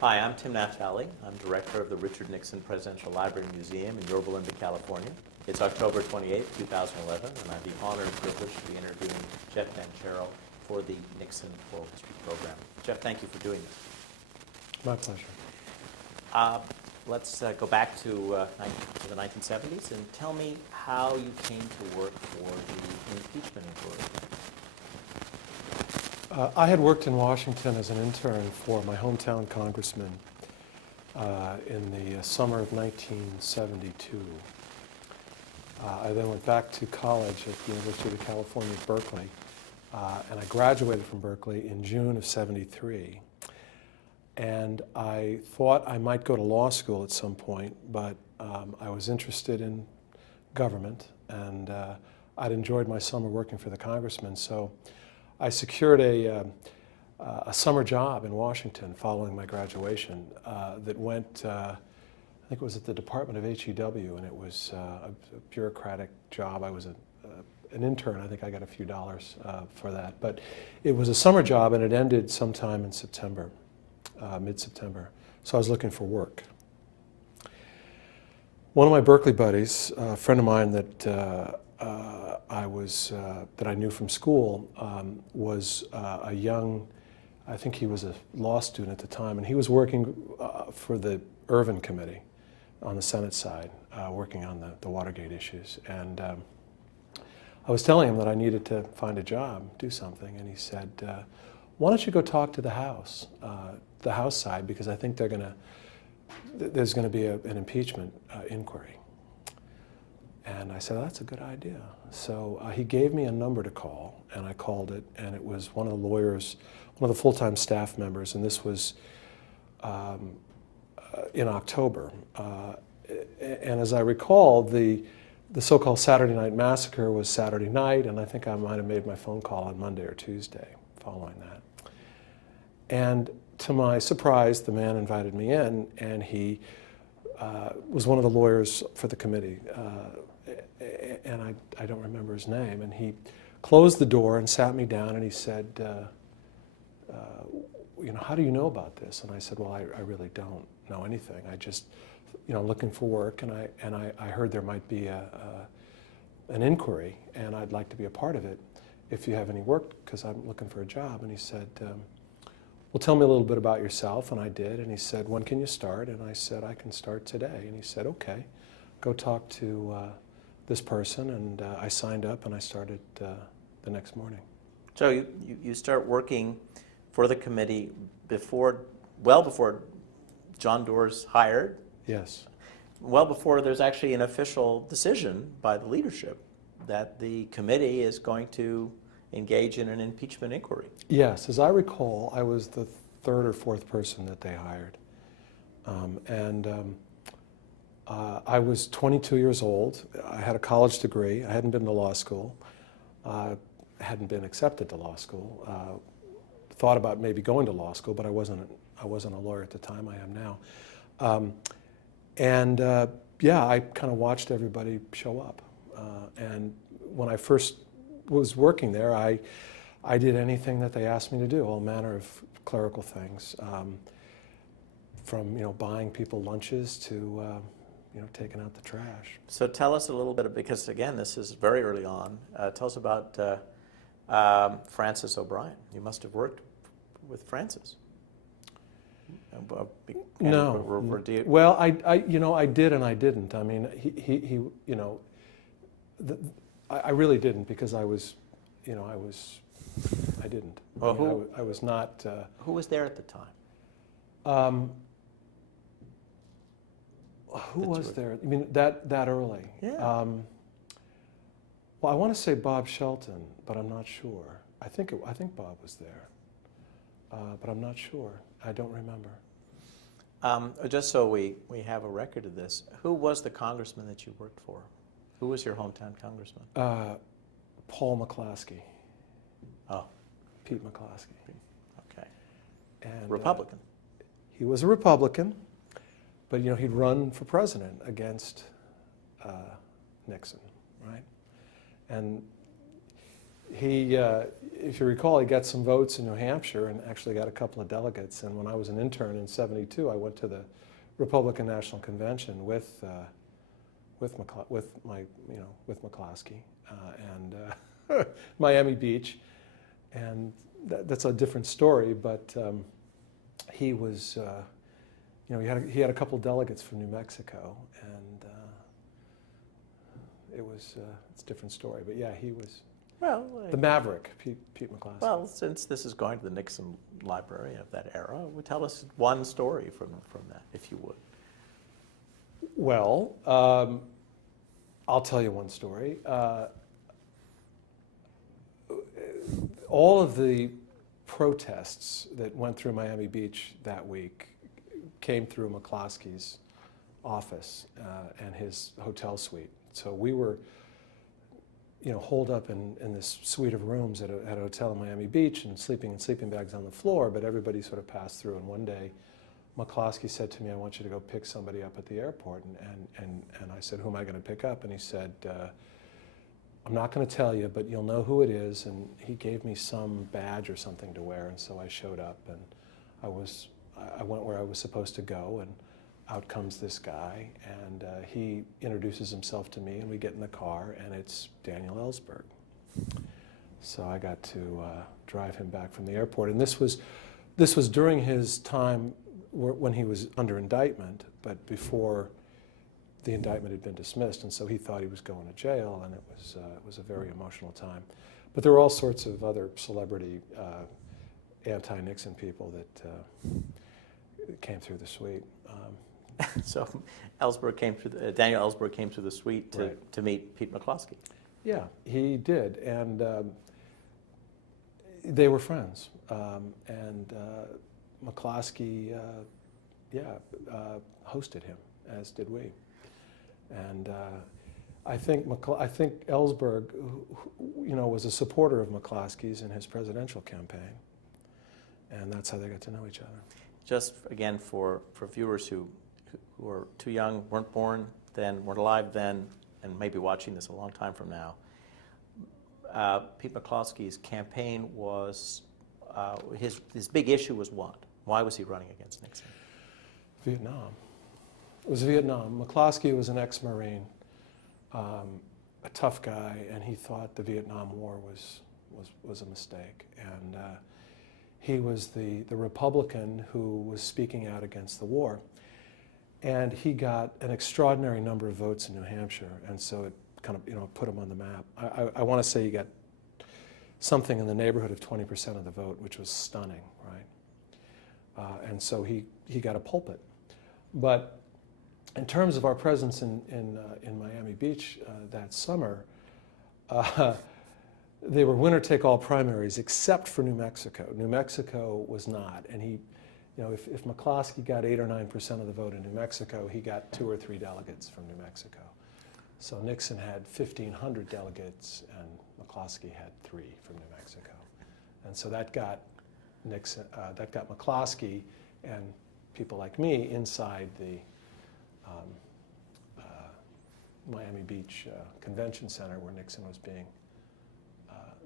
Hi, I'm Tim Naftali. I'm director of the Richard Nixon Presidential Library Museum in Yorba Linda, California. It's October 28, 2011, and I have the honor and privilege to be interviewing Jeff Banchero for the Nixon Oral History Program. Jeff, thank you for doing this. My pleasure. Let's go back to the 1970s and tell me how you came to work for the impeachment inquiry. I had worked in Washington as an intern for my hometown congressman in the summer of 1972. I then went back to college at the University of California at Berkeley, and I graduated from Berkeley in June of '73. And I thought I might go to law school at some point, but I was interested in government, and I'd enjoyed my summer working for the congressman, so I secured a summer job in Washington following my graduation that went, I think it was at the Department of HEW, and it was a bureaucratic job. I was an intern. I think I got a few dollars for that. But it was a summer job, and it ended sometime in September, mid-September. So I was looking for work. One of my Berkeley buddies, a friend of mine that that I knew from school, was a young, I think he was a law student at the time, and he was working for the Irvin Committee on the Senate side, working on the Watergate issues. And I was telling him that I needed to find a job, do something, and he said, why don't you go talk to the House side, because I think there's going to be an impeachment inquiry. And I said, oh, that's a good idea. So he gave me a number to call, and I called it, and it was one of the lawyers, one of the full-time staff members, and this was in October. And as I recall, the so-called Saturday Night Massacre was Saturday night, and I think I might have made my phone call on Monday or Tuesday following that. And to my surprise, the man invited me in, and he was one of the lawyers for the committee. And I don't remember his name, and he closed the door and sat me down, and he said, you know, how do you know about this? And I said, well, I really don't know anything. I just, you know, looking for work, and I heard there might be an inquiry, and I'd like to be a part of it if you have any work, because I'm looking for a job. And he said, well, tell me a little bit about yourself, and I did. And he said, when can you start? And I said, I can start today. And he said, okay, go talk to this person, and I signed up, and I started the next morning. So you start working for the committee well before John Doar's hired? Yes. Well before there's actually an official decision by the leadership that the committee is going to engage in an impeachment inquiry. Yes, as I recall, I was the third or fourth person that they hired. I was 22 years old. I had a college degree. I hadn't been to law school. Hadn't been accepted to law school. Thought about maybe going to law school, but I wasn't a lawyer at the time. I am now. Yeah, I kind of watched everybody show up. And when I first was working there, I did anything that they asked me to do, all manner of clerical things, from buying people lunches to taking out the trash. So tell us a little bit, because again, this is very early on. Tell us about Francis O'Brien. You must have worked with Francis. No. Well, I did and I didn't. I mean, I really didn't, because I didn't. Well, I was not. Who was there at the time? Who was there? I mean, that early? Yeah. Well, I want to say Bob Shelton, but I'm not sure. I think Bob was there, but I'm not sure. I don't remember. Just so we have a record of this, who was the congressman that you worked for? Who was your hometown congressman? Paul McClaskey. Oh. Pete McClaskey. Okay. And, Republican. He was a Republican, but he'd run for president against Nixon, right? And he, if you recall, he got some votes in New Hampshire and actually got a couple of delegates. And when I was an intern in '72, I went to the Republican National Convention with McCloskey and Miami Beach, and that's a different story. But he was, he had a couple delegates from New Mexico, and it's a different story. But yeah, he was the maverick, Pete McCloskey. Well, since this is going to the Nixon Library of that era, tell us one story from that, if you would. Well, I'll tell you one story. All of the protests that went through Miami Beach that week came through McCloskey's office and his hotel suite. So we were, holed up in this suite of rooms at a hotel in Miami Beach and sleeping in sleeping bags on the floor, but everybody sort of passed through. And one day, McCloskey said to me, "I want you to go pick somebody up at the airport." And I said, "Who am I going to pick up?" And he said, "I'm not going to tell you, but you'll know who it is." And he gave me some badge or something to wear, and so I showed up, and I went where I was supposed to go, and out comes this guy, and he introduces himself to me, and we get in the car, and it's Daniel Ellsberg. So I got to drive him back from the airport, and this was during his time when he was under indictment, but before the indictment had been dismissed, and so he thought he was going to jail, and it was a very emotional time. But there were all sorts of other celebrity anti-Nixon people that came through the suite. So Daniel Ellsberg came through the suite to meet Pete McCloskey. Yeah, he did, and they were friends. And McCloskey, hosted him, as did we. And I think Ellsberg, was a supporter of McCloskey's in his presidential campaign, and that's how they got to know each other. Just again for viewers who are too young, weren't born then, weren't alive then, and maybe watching this a long time from now, Pete McCloskey's campaign was, his big issue was what? Why was he running against Nixon? Vietnam. It was Vietnam. McCloskey was an ex-Marine, a tough guy, and he thought the Vietnam War was a mistake. And he was the Republican who was speaking out against the war. And he got an extraordinary number of votes in New Hampshire, and so it kind of put him on the map. I want to say he got something in the neighborhood of 20% of the vote, which was stunning, right? And so he got a pulpit. But in terms of our presence in Miami Beach that summer, they were winner-take-all primaries except for New Mexico. New Mexico was not, and he, if McCloskey got 8 or 9% of the vote in New Mexico, he got 2 or 3 delegates from New Mexico. So Nixon had 1,500 delegates, and McCloskey had 3 from New Mexico, and so that got McCloskey and people like me inside the Miami Beach Convention Center, where Nixon was being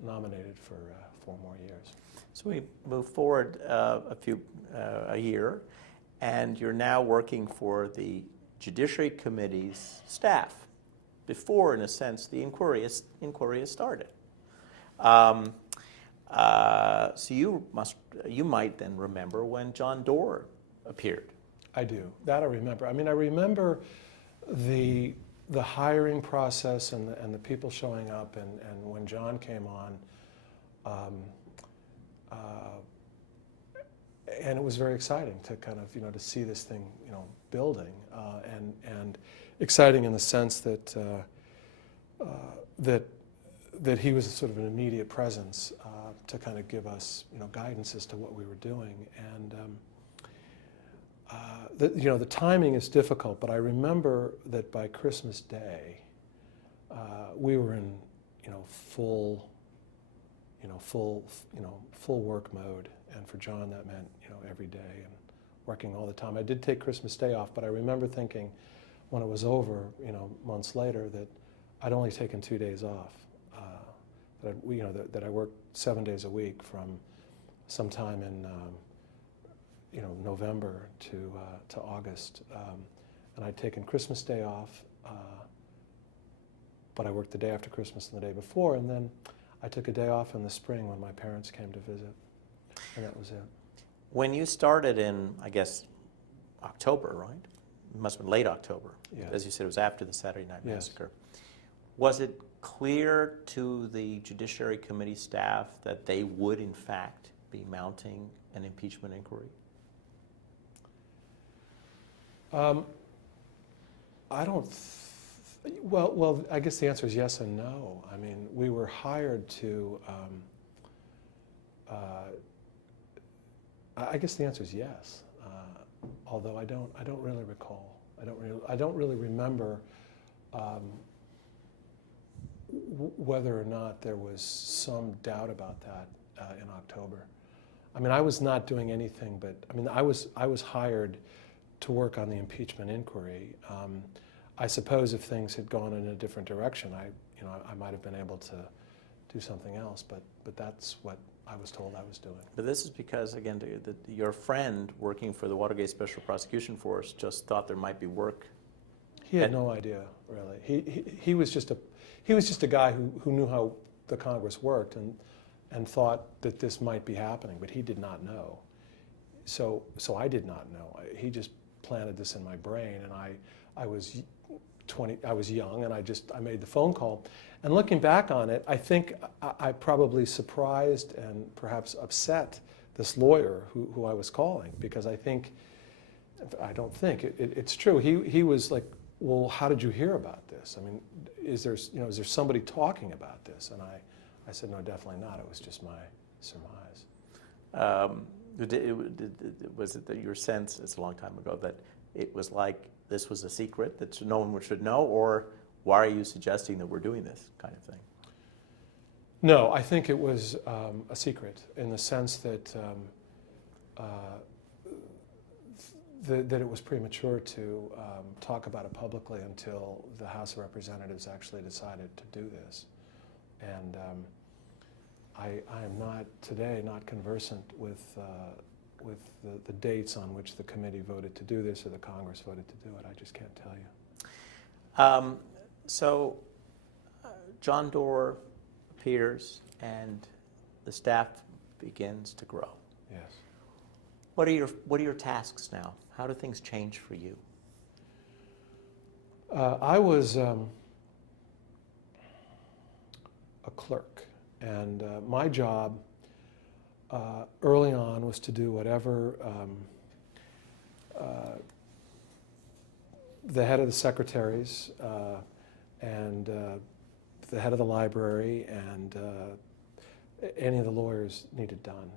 nominated for 4 more years. So we move forward a year, and you're now working for the Judiciary Committee's staff. Before, in a sense, the inquiry has started. So you might then remember when John Doar appeared. I do. That I remember. I mean, I remember the hiring process and the people showing up, and when John came on, and it was very exciting to kind of to see this thing building, and exciting in the sense that that he was sort of an immediate presence to kind of give us guidance as to what we were doing. And the timing is difficult, but I remember that by Christmas Day we were in full work mode, and for John that meant every day and working all the time. I did take Christmas Day off, but I remember thinking when it was over, months later, that I'd only taken 2 days off. that I worked 7 days a week from sometime in November to August, and I'd taken Christmas Day off, but I worked the day after Christmas and the day before, and then I took a day off in the spring when my parents came to visit, and that was it. When you started in, I guess, October, right? It must have been late October. Yes. As you said, it was after the Saturday Night Yes. Massacre. Was it clear to the Judiciary Committee staff that they would, in fact, be mounting an impeachment inquiry? I don't. Well, I guess the answer is yes and no. I mean, we were hired to. I guess the answer is yes. Although I don't really recall. I don't really remember whether or not there was some doubt about that in October. I mean, I was not doing anything, but I mean, I was hired to work on the impeachment inquiry. I suppose if things had gone in a different direction, I might have been able to do something else. But that's what I was told I was doing. But this is because, again, your friend working for the Watergate Special Prosecution Force just thought there might be work. He had no idea, really. He was just a guy who knew how the Congress worked and thought that this might be happening, but he did not know. So I did not know. He just planted this in my brain, and I was 20. I was young, and I made the phone call. And looking back on it, I think I probably surprised and perhaps upset this lawyer who I was calling, because it's true. He was like, well, how did you hear about this? I mean, is there somebody talking about this? And I said, no, definitely not. It was just my surmise. Was it that your sense, it's a long time ago, that it was like this was a secret that no one should know, or why are you suggesting that we're doing this kind of thing? No, I think it was a secret in the sense that that it was premature to talk about it publicly until the House of Representatives actually decided to do this. And I am not conversant with the dates on which the committee voted to do this or the Congress voted to do it. I just can't tell you. So John Doar appears and the staff begins to grow. Yes. What are your tasks now? How do things change for you? I was a clerk, and my job early on was to do whatever the head of the secretaries and the head of the library and any of the lawyers needed done.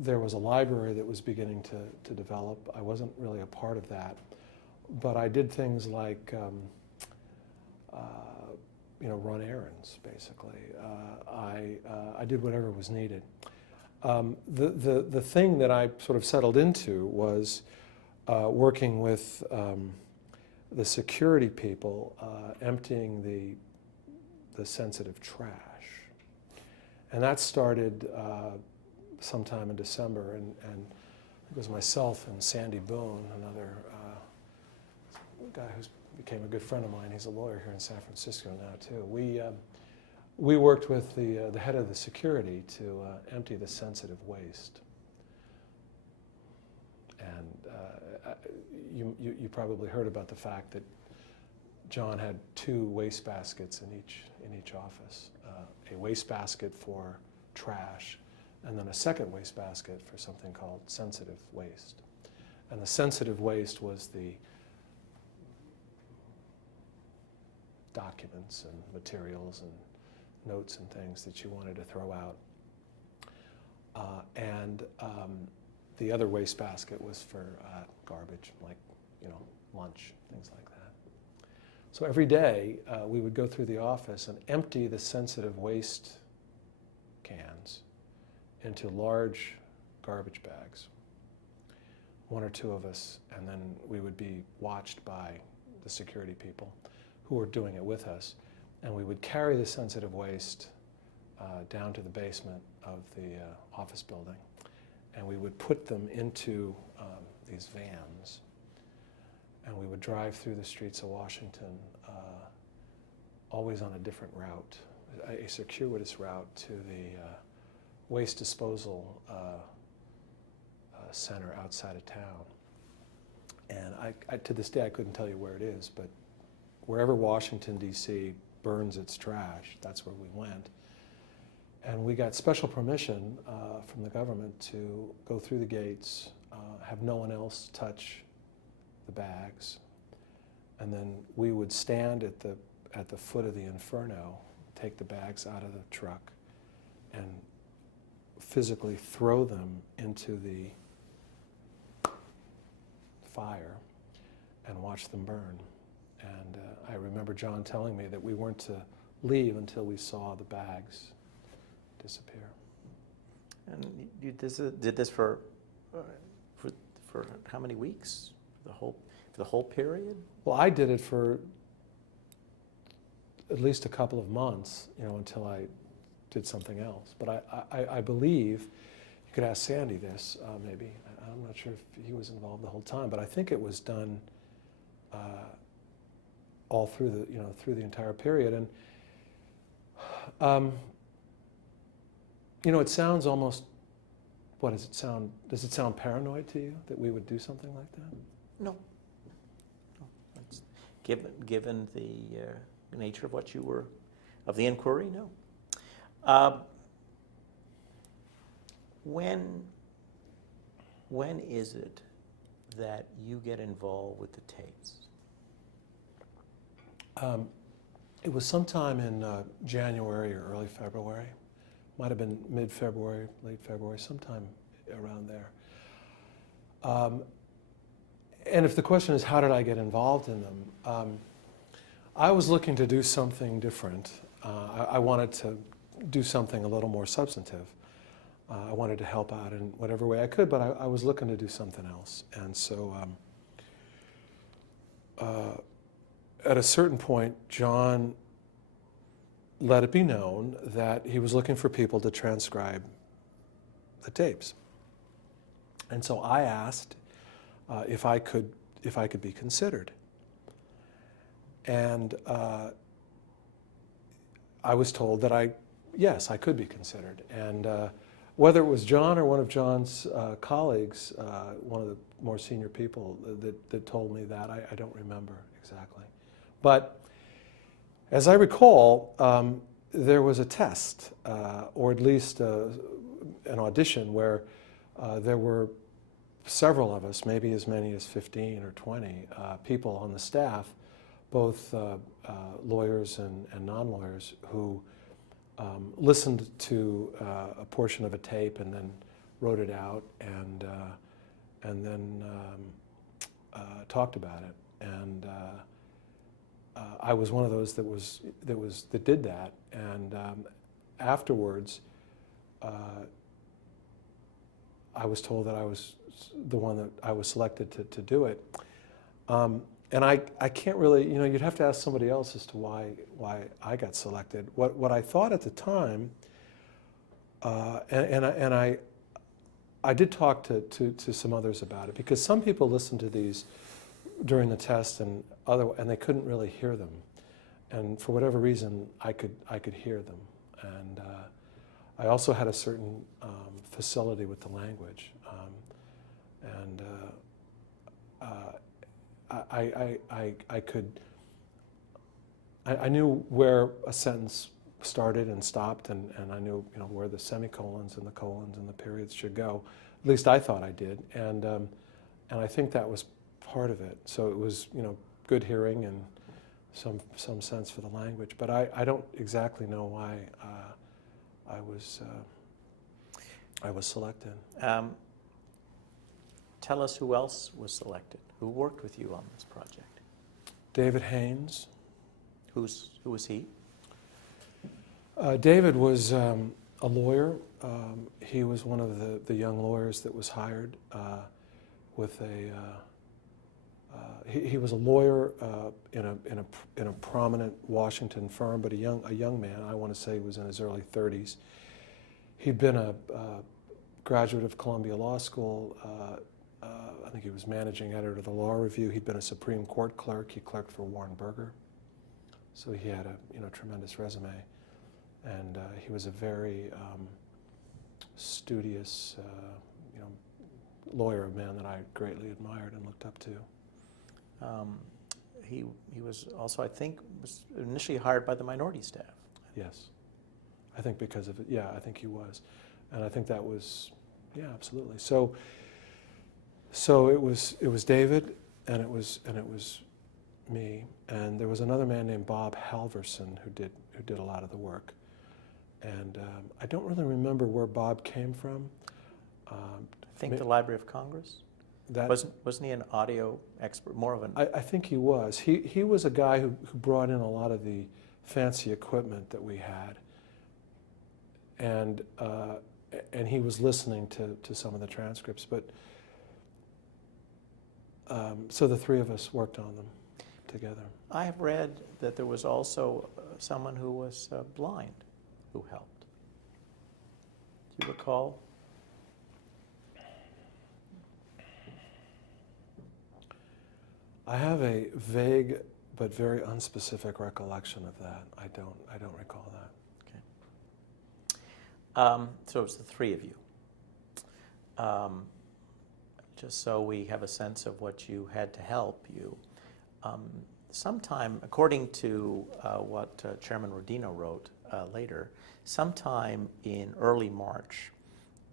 There was a library that was beginning to develop. I wasn't really a part of that, but I did things like run errands, basically. I did whatever was needed. The thing that I sort of settled into was working with the security people emptying the sensitive trash. And that started sometime in December, and it was myself and Sandy Boone, another guy who became a good friend of mine. He's a lawyer here in San Francisco now too. We worked with the head of the security to empty the sensitive waste. And you probably heard about the fact that John had 2 waste baskets in each office, a waste basket for trash, and then a second waste basket for something called sensitive waste. And the sensitive waste was the documents and materials and notes and things that you wanted to throw out. And the other waste basket was for garbage, like lunch, things like that. So every day we would go through the office and empty the sensitive waste cans into large garbage bags, 1 or 2 of us, and then we would be watched by the security people who were doing it with us. and we would carry the sensitive waste down to the basement of the office building, and we would put them into these vans, and we would drive through the streets of Washington, always on a different route, a circuitous route to the waste disposal center outside of town. And to this day, I couldn't tell you where it is, but wherever Washington, D.C. burns its trash, that's where we went. And we got special permission from the government to go through the gates, have no one else touch the bags, and then we would stand at the foot of the inferno, take the bags out of the truck, and physically throw them into the fire and watch them burn. And I remember John telling me that we weren't to leave until we saw the bags disappear. And you did this for how many weeks? For the whole period? Well, I did it for at least a couple of months, until I did something else. But I believe, you could ask Sandy this, maybe. I'm not sure if he was involved the whole time, but I think it was done all through the entire period. And it sounds almost. What does it sound? Does it sound paranoid to you that we would do something like that? No. It's given the nature of of the inquiry, no. When is it that you get involved with the tapes? It was sometime in January or early February. Might have been mid-February, late February, sometime around there. And if the question is, how did I get involved in them? I was looking to do something different. I wanted to do something a little more substantive. I wanted to help out in whatever way I could, but I was looking to do something else. And so at a certain point, John let it be known that he was looking for people to transcribe the tapes. And so I asked if I could be considered. And I was told that yes, I could be considered. And whether it was John or one of John's colleagues, one of the more senior people that told me that, I don't remember exactly. But as I recall, there was a test, or at least an audition, where there were several of us, maybe as many as 15 or 20 people on the staff, both lawyers and non-lawyers, who listened to a portion of a tape and then wrote it out and then talked about it. And I was one of those that did that. And afterwards, I was told that I was the one that I was selected to do it. And I can't really, you'd have to ask somebody else as to why I got selected. What I thought at the time, and I did talk to some others about it, because some people listened to these during the test and they couldn't really hear them. And for whatever reason, I could hear them. And I also had a certain facility with the language. I knew where a sentence started and stopped, and I knew where the semicolons and the colons and the periods should go. At least I thought I did, and I think that was part of it. So it was good hearing and some sense for the language, but I don't exactly know why I was selected. Tell us who else was selected. Who worked with you on this project? David Haynes. Who was he? David was a lawyer. He was one of the young lawyers that was hired with a he was a lawyer in a prominent Washington firm, but a young man. I want to say he was in his early 30s. He'd been a graduate of Columbia Law School. I think he was managing editor of the Law Review. He'd been a Supreme Court clerk. He clerked for Warren Burger, so he had a tremendous resume, and he was a very studious, lawyer, a man that I greatly admired and looked up to. He was also, I think, was initially hired by the minority staff. Yes, I think because of it. Yeah, I think he was, and I think that was, yeah, absolutely. So it was David, and it was me, and there was another man named Bob Halverson who did a lot of the work, and I don't really remember where Bob came from. I think the Library of Congress. Wasn't he an audio expert? More of an. I think he was. He was a guy who brought in a lot of the fancy equipment that we had, and he was listening to some of the transcripts. But so the three of us worked on them together. I have read that there was also someone who was blind who helped. Do you recall? I have a vague but very unspecific recollection of that. I don't recall that. Okay. So it was the three of you. Just so we have a sense of what you had to help you. Sometime, according to what Chairman Rodino wrote later, sometime in early March,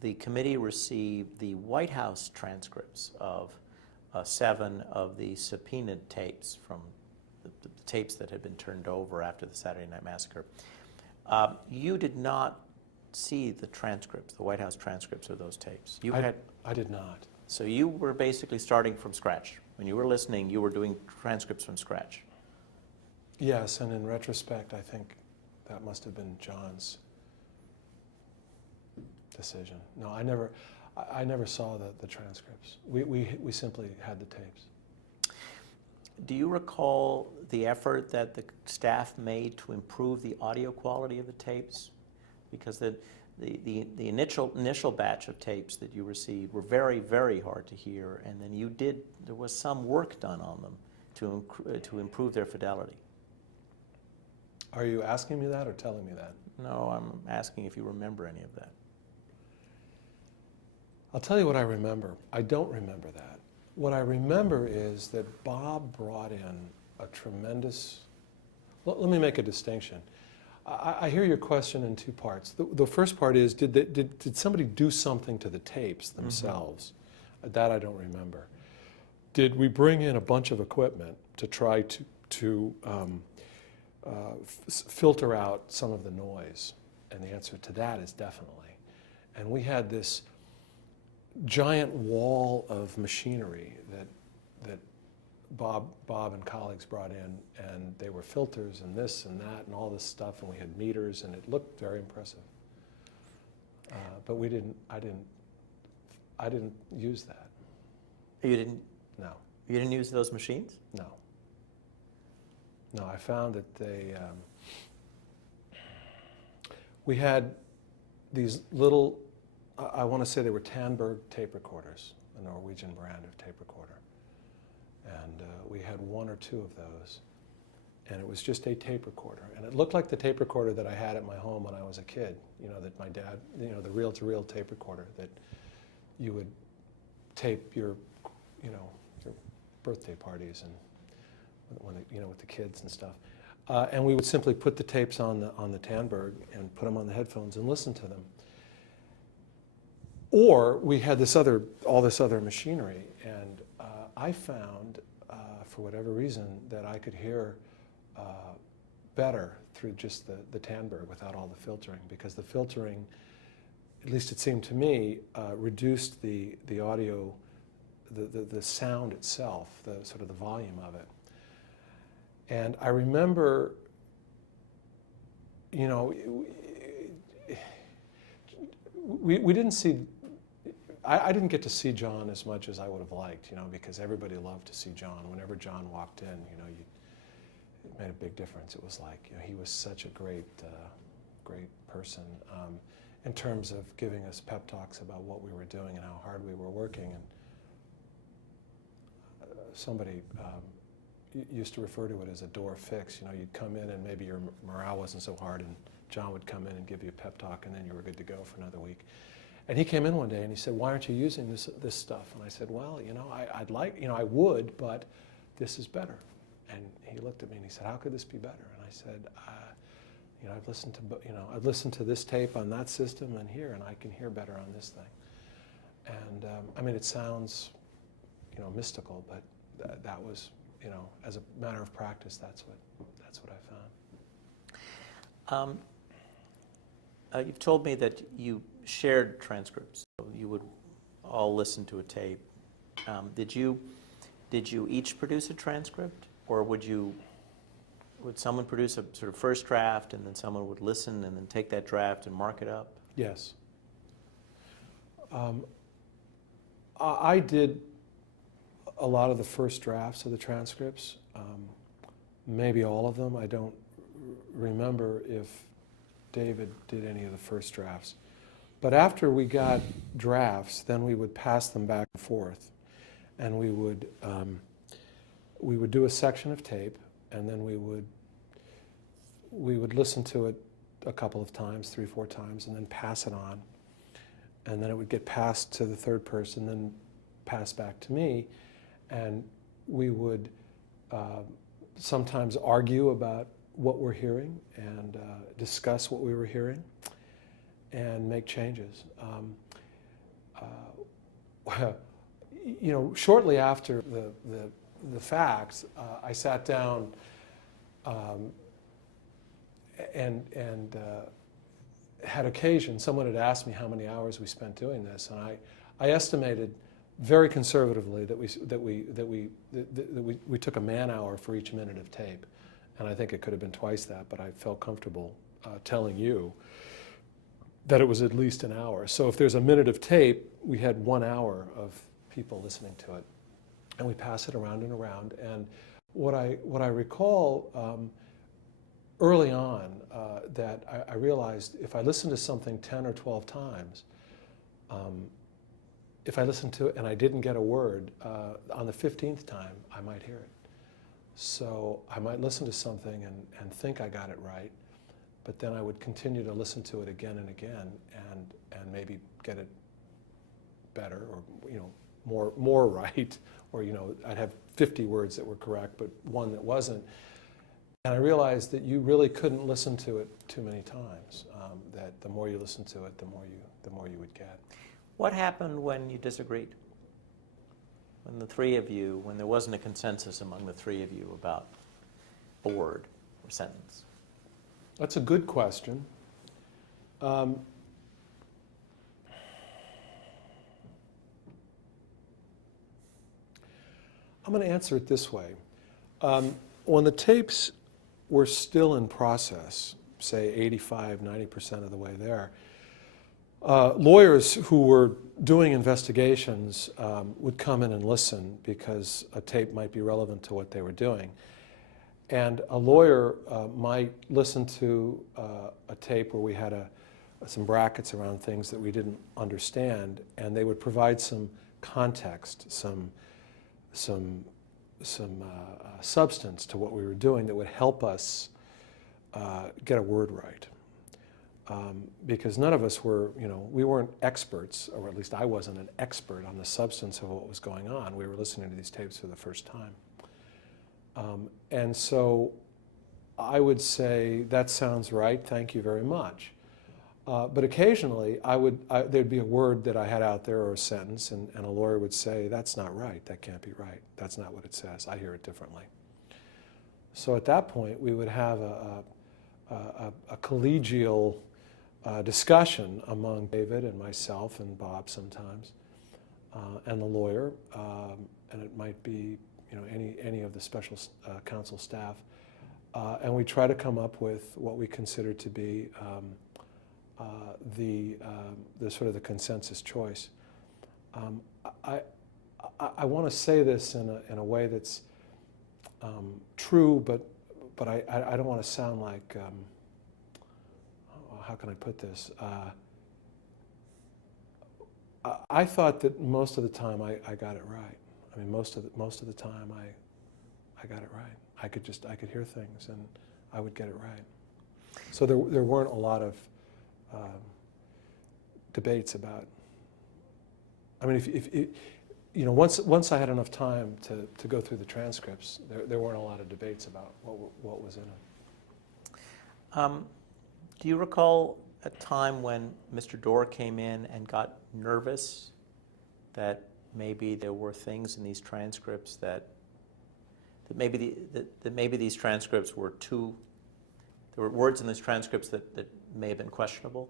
the committee received the White House transcripts of 7 of the subpoenaed tapes from the tapes that had been turned over after the Saturday Night Massacre. You did not see the transcripts, the White House transcripts of those tapes. I did not. So you were basically starting from scratch. When you were listening, you were doing transcripts from scratch. Yes, and in retrospect, I think that must have been John's decision. No, I never saw the transcripts. We simply had the tapes. Do you recall the effort that the staff made to improve the audio quality of the tapes? Because the initial batch of tapes that you received were very, very hard to hear, and then there was some work done on them to improve their fidelity. Are you asking me that or telling me that? No, I'm asking if you remember any of that. I'll tell you what I remember. I don't remember that. What I remember is that Bob brought in a tremendous... Let me make a distinction. I hear your question in two parts. The first part is, did somebody do something to the tapes themselves? Mm-hmm. That I don't remember. Did we bring in a bunch of equipment to try to filter out some of the noise? And the answer to that is definitely. And we had this giant wall of machinery that Bob and colleagues brought in, and they were filters and this and that and all this stuff, and we had meters, and it looked very impressive. But I didn't use that. You didn't? No. You didn't use those machines? No. No, I found that we had these little, I want to say they were Tandberg tape recorders, a Norwegian brand of tape recorder. And we had 1 or 2 of those. And it was just a tape recorder. And it looked like the tape recorder that I had at my home when I was a kid, that my dad, the reel-to-reel tape recorder that you would tape your birthday parties and with the kids and stuff. And we would simply put the tapes on the Tandberg and put them on the headphones and listen to them. Or we had all this other machinery, and I found, for whatever reason, that I could hear better through just the Tandberg without all the filtering, because the filtering, at least it seemed to me, reduced the audio, the sound itself, the sort of the volume of it. And I remember, we didn't see I didn't get to see John as much as I would have liked, because everybody loved to see John. Whenever John walked in, it made a big difference. It was like, he was such a great person in terms of giving us pep talks about what we were doing and how hard we were working. And somebody used to refer to it as a door fix. You'd come in and maybe your morale wasn't so hard, and John would come in and give you a pep talk, and then you were good to go for another week. And he came in one day and he said, "Why aren't you using this stuff?" And I said, "Well, I'd like, I would, but this is better." And he looked at me and he said, "How could this be better?" And I said, I've listened to this tape on that system and here, and I can hear better on this thing." And it sounds, mystical, but that was, as a matter of practice, that's what I found. You've told me that you shared transcripts. So you would all listen to a tape. Did you each produce a transcript, or would someone produce a sort of first draft, and then someone would listen and then take that draft and mark it up? Yes. I did a lot of the first drafts of the transcripts, maybe all of them. I don't remember if David did any of the first drafts. But after we got drafts, then we would pass them back and forth, and we would do a section of tape, and then we would listen to it a couple of times, 3 or 4 times, and then pass it on, and then it would get passed to the third person, then passed back to me, and we would sometimes argue about what we're hearing and discuss what we were hearing and make changes. Shortly after the fact, I sat down and had occasion. Someone had asked me how many hours we spent doing this, and I estimated very conservatively that we took a man-hour for each minute of tape. And I think it could have been twice that, but I felt comfortable telling you that it was at least an hour. So if there's a minute of tape, we had 1 hour of people listening to it. And we pass it around and around. And what I recall early on, that I realized if I listened to something 10 or 12 times, if I listened to it and I didn't get a word, on the 15th time, I might hear it. So I might listen to something and think I got it right, but then I would continue to listen to it again and again and maybe get it better, or more right, or I'd have 50 words that were correct but one that wasn't. And I realized that you really couldn't listen to it too many times, that the more you listened to it, the more you would get. What happened when you disagreed? When the three of you, when there wasn't a consensus among the three of you about a word or sentence? That's a good question. I'm going to answer it this way. When the tapes were still in process, say 85, 90% of the way there, lawyers who were doing investigations would come in and listen because a tape might be relevant to what they were doing. And a lawyer might listen to a tape where we had some brackets around things that we didn't understand, and they would provide some context, some substance to what we were doing that would help us get a word right. Because none of us were, we weren't experts, or at least I wasn't an expert on the substance of what was going on. We were listening to these tapes for the first time. And so I would say, that sounds right, thank you very much. But occasionally, there'd be a word that I had out there or a sentence, and a lawyer would say, that's not right, that can't be right, that's not what it says, I hear it differently. So at that point, we would have a collegial discussion among David and myself and Bob sometimes, and the lawyer, and it might be any of the special counsel staff, and we try to come up with what we consider to be the sort of the consensus choice. I want to say this in a way that's true, but I don't want to sound like, how can I put this? I thought that most of the time I got it right. I mean, most of the time I got it right. I could hear things and I would get it right. So there weren't a lot of debates about. I mean, if you know, once I had enough time to go through the transcripts, there weren't a lot of debates about what was in it. Do you recall a time when Mr. Doar came in and got nervous that maybe there were things in these transcripts that maybe these transcripts were too, there were words in these transcripts that may have been questionable,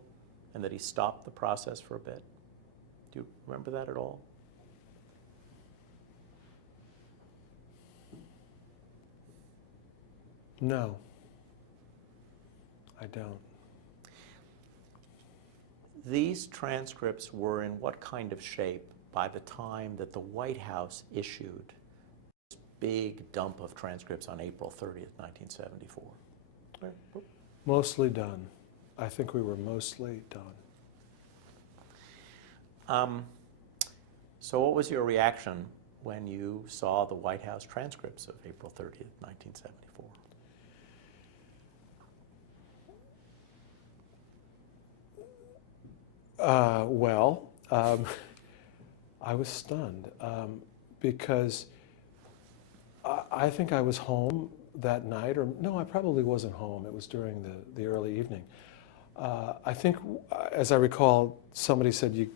and that he stopped the process for a bit? Do you remember that at all? No, I don't. These transcripts were in what kind of shape by the time that the White House issued this big dump of transcripts on April 30th, 1974? Mostly done. I think we were mostly done. So what was your reaction when you saw the White House transcripts of April 30th, 1974? I was stunned because I think I was home that night, or no, I probably wasn't home. It was during the early evening. I think, as I recall, somebody said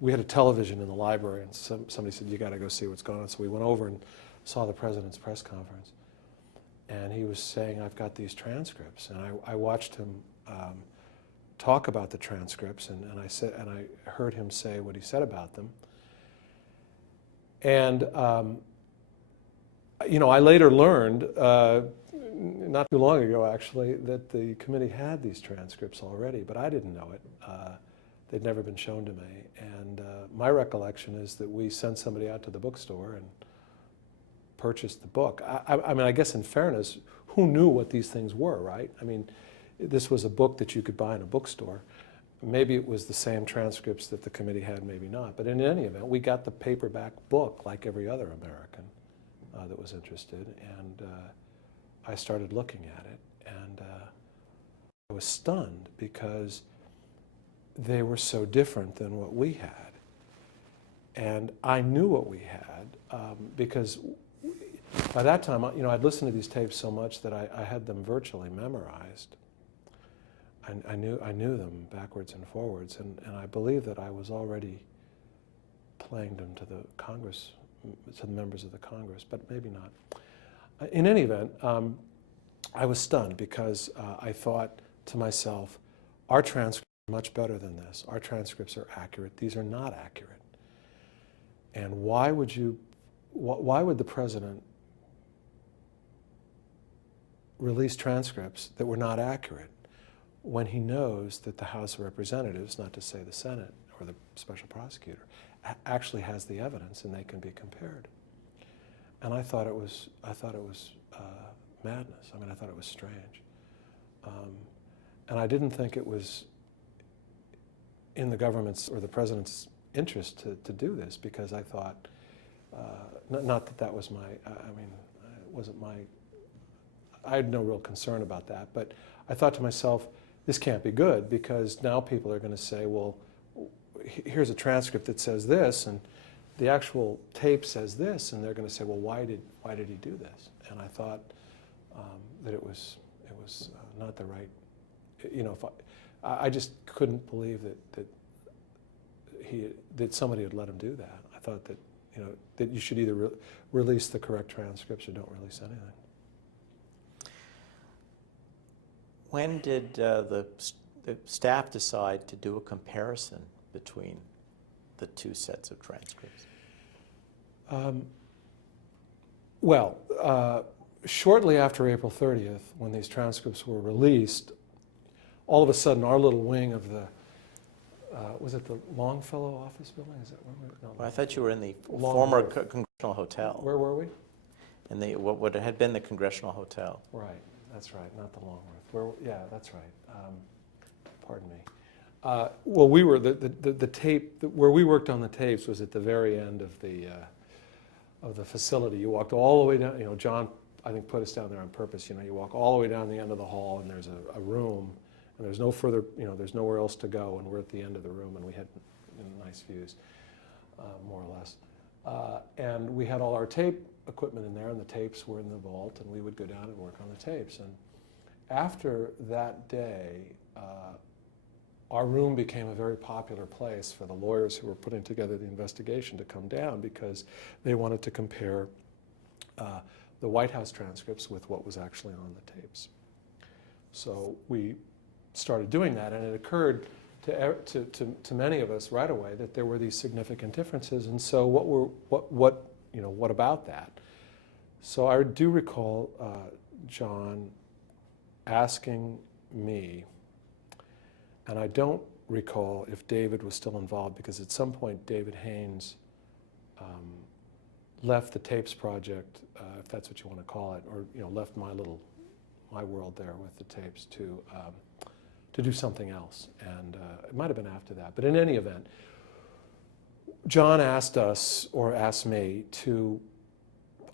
we had a television in the library, and somebody said, you got to go see what's going on. So we went over and saw the president's press conference, and he was saying, I've got these transcripts, and I watched him talk about the transcripts, and I heard him say what he said about them. And you know, I later learned, not too long ago actually, that the committee had these transcripts already, but I didn't know it. They'd never been shown to me. And my recollection is that we sent somebody out to the bookstore and purchased the book. I mean, I guess in fairness, who knew what these things were, right? I mean, this was a book that you could buy in a bookstore. Maybe it was the same transcripts that the committee had, maybe not. But in any event, we got the paperback book like every other American that was interested. And I started looking at it. And I was stunned because they were so different than what we had. And I knew what we had because by that time, you know, I'd listened to these tapes so much that I had them virtually memorized. I knew them backwards and forwards, and I believe that I was already playing them to the Congress, to the members of the Congress, but maybe not. In any event, I was stunned because I thought to myself, our transcripts are much better than this. Our transcripts are accurate. These are not accurate. And why would the president release transcripts that were not accurate when he knows that the House of Representatives, not to say the Senate or the special prosecutor, actually has the evidence and they can be compared? And I thought it was madness. I mean, I thought it was strange. And I didn't think it was in the government's or the president's interest to do this, because I thought, not that that was my, I mean, it wasn't my, I had no real concern about that, but I thought to myself, this can't be good, because now people are going to say, well, here's a transcript that says this, and the actual tape says this, and they're going to say, well, why did he do this? And I thought that it was not the right, you know, I just couldn't believe that somebody had let him do that. I thought that, you know, that you should either release the correct transcripts or don't release anything. When did the staff decide to do a comparison between the two sets of transcripts? Shortly after April 30th, when these transcripts were released, all of a sudden our little wing of the was it the Longfellow office building? Is that where we were? No, Well, I thought you were in the Long former Grove. Congressional Hotel, Where were we? in the what had been the Congressional Hotel. Right, that's right, not the Longworth. Yeah, that's right. Pardon me. Well, we were, the tape, where we worked on the tapes was at the very end of the facility. You walked all the way down, John, I think, put us down there on purpose. You walk all the way down the end of the hall, and there's a room, and there's no further, there's nowhere else to go, and we're at the end of the room, and we had nice views, more or less. And we had all our tape equipment in there, and the tapes were in the vault, and we would go down and work on the tapes. And after that day, our room became a very popular place for the lawyers who were putting together the investigation to come down, because they wanted to compare the White House transcripts with what was actually on the tapes. So we started doing that, and it occurred to many of us right away that there were these significant differences. And so what about that? So I do recall John asking me, and I don't recall if David was still involved, because at some point David Haynes left the tapes project, if that's what you want to call it, or left my world there with the tapes to do something else. And it might have been after that. But in any event, John asked us, or asked me, to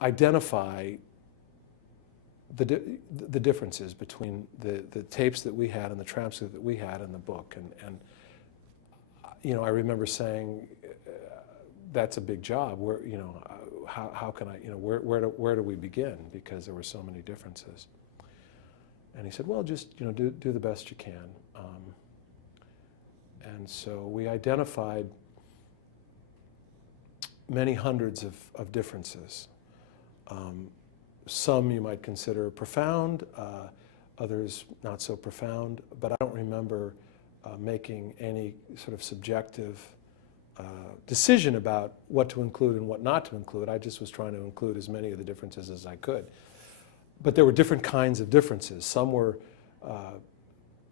identify the differences between the tapes that we had and the transcripts that we had in the book. And I remember saying, that's a big job. Where, how can I, where do we begin? Because there were so many differences. And he said, well, just, do the best you can. And so we identified many hundreds of differences. Some you might consider profound, others not so profound, but I don't remember making any sort of subjective decision about what to include and what not to include. I just was trying to include as many of the differences as I could. But there were different kinds of differences. Some were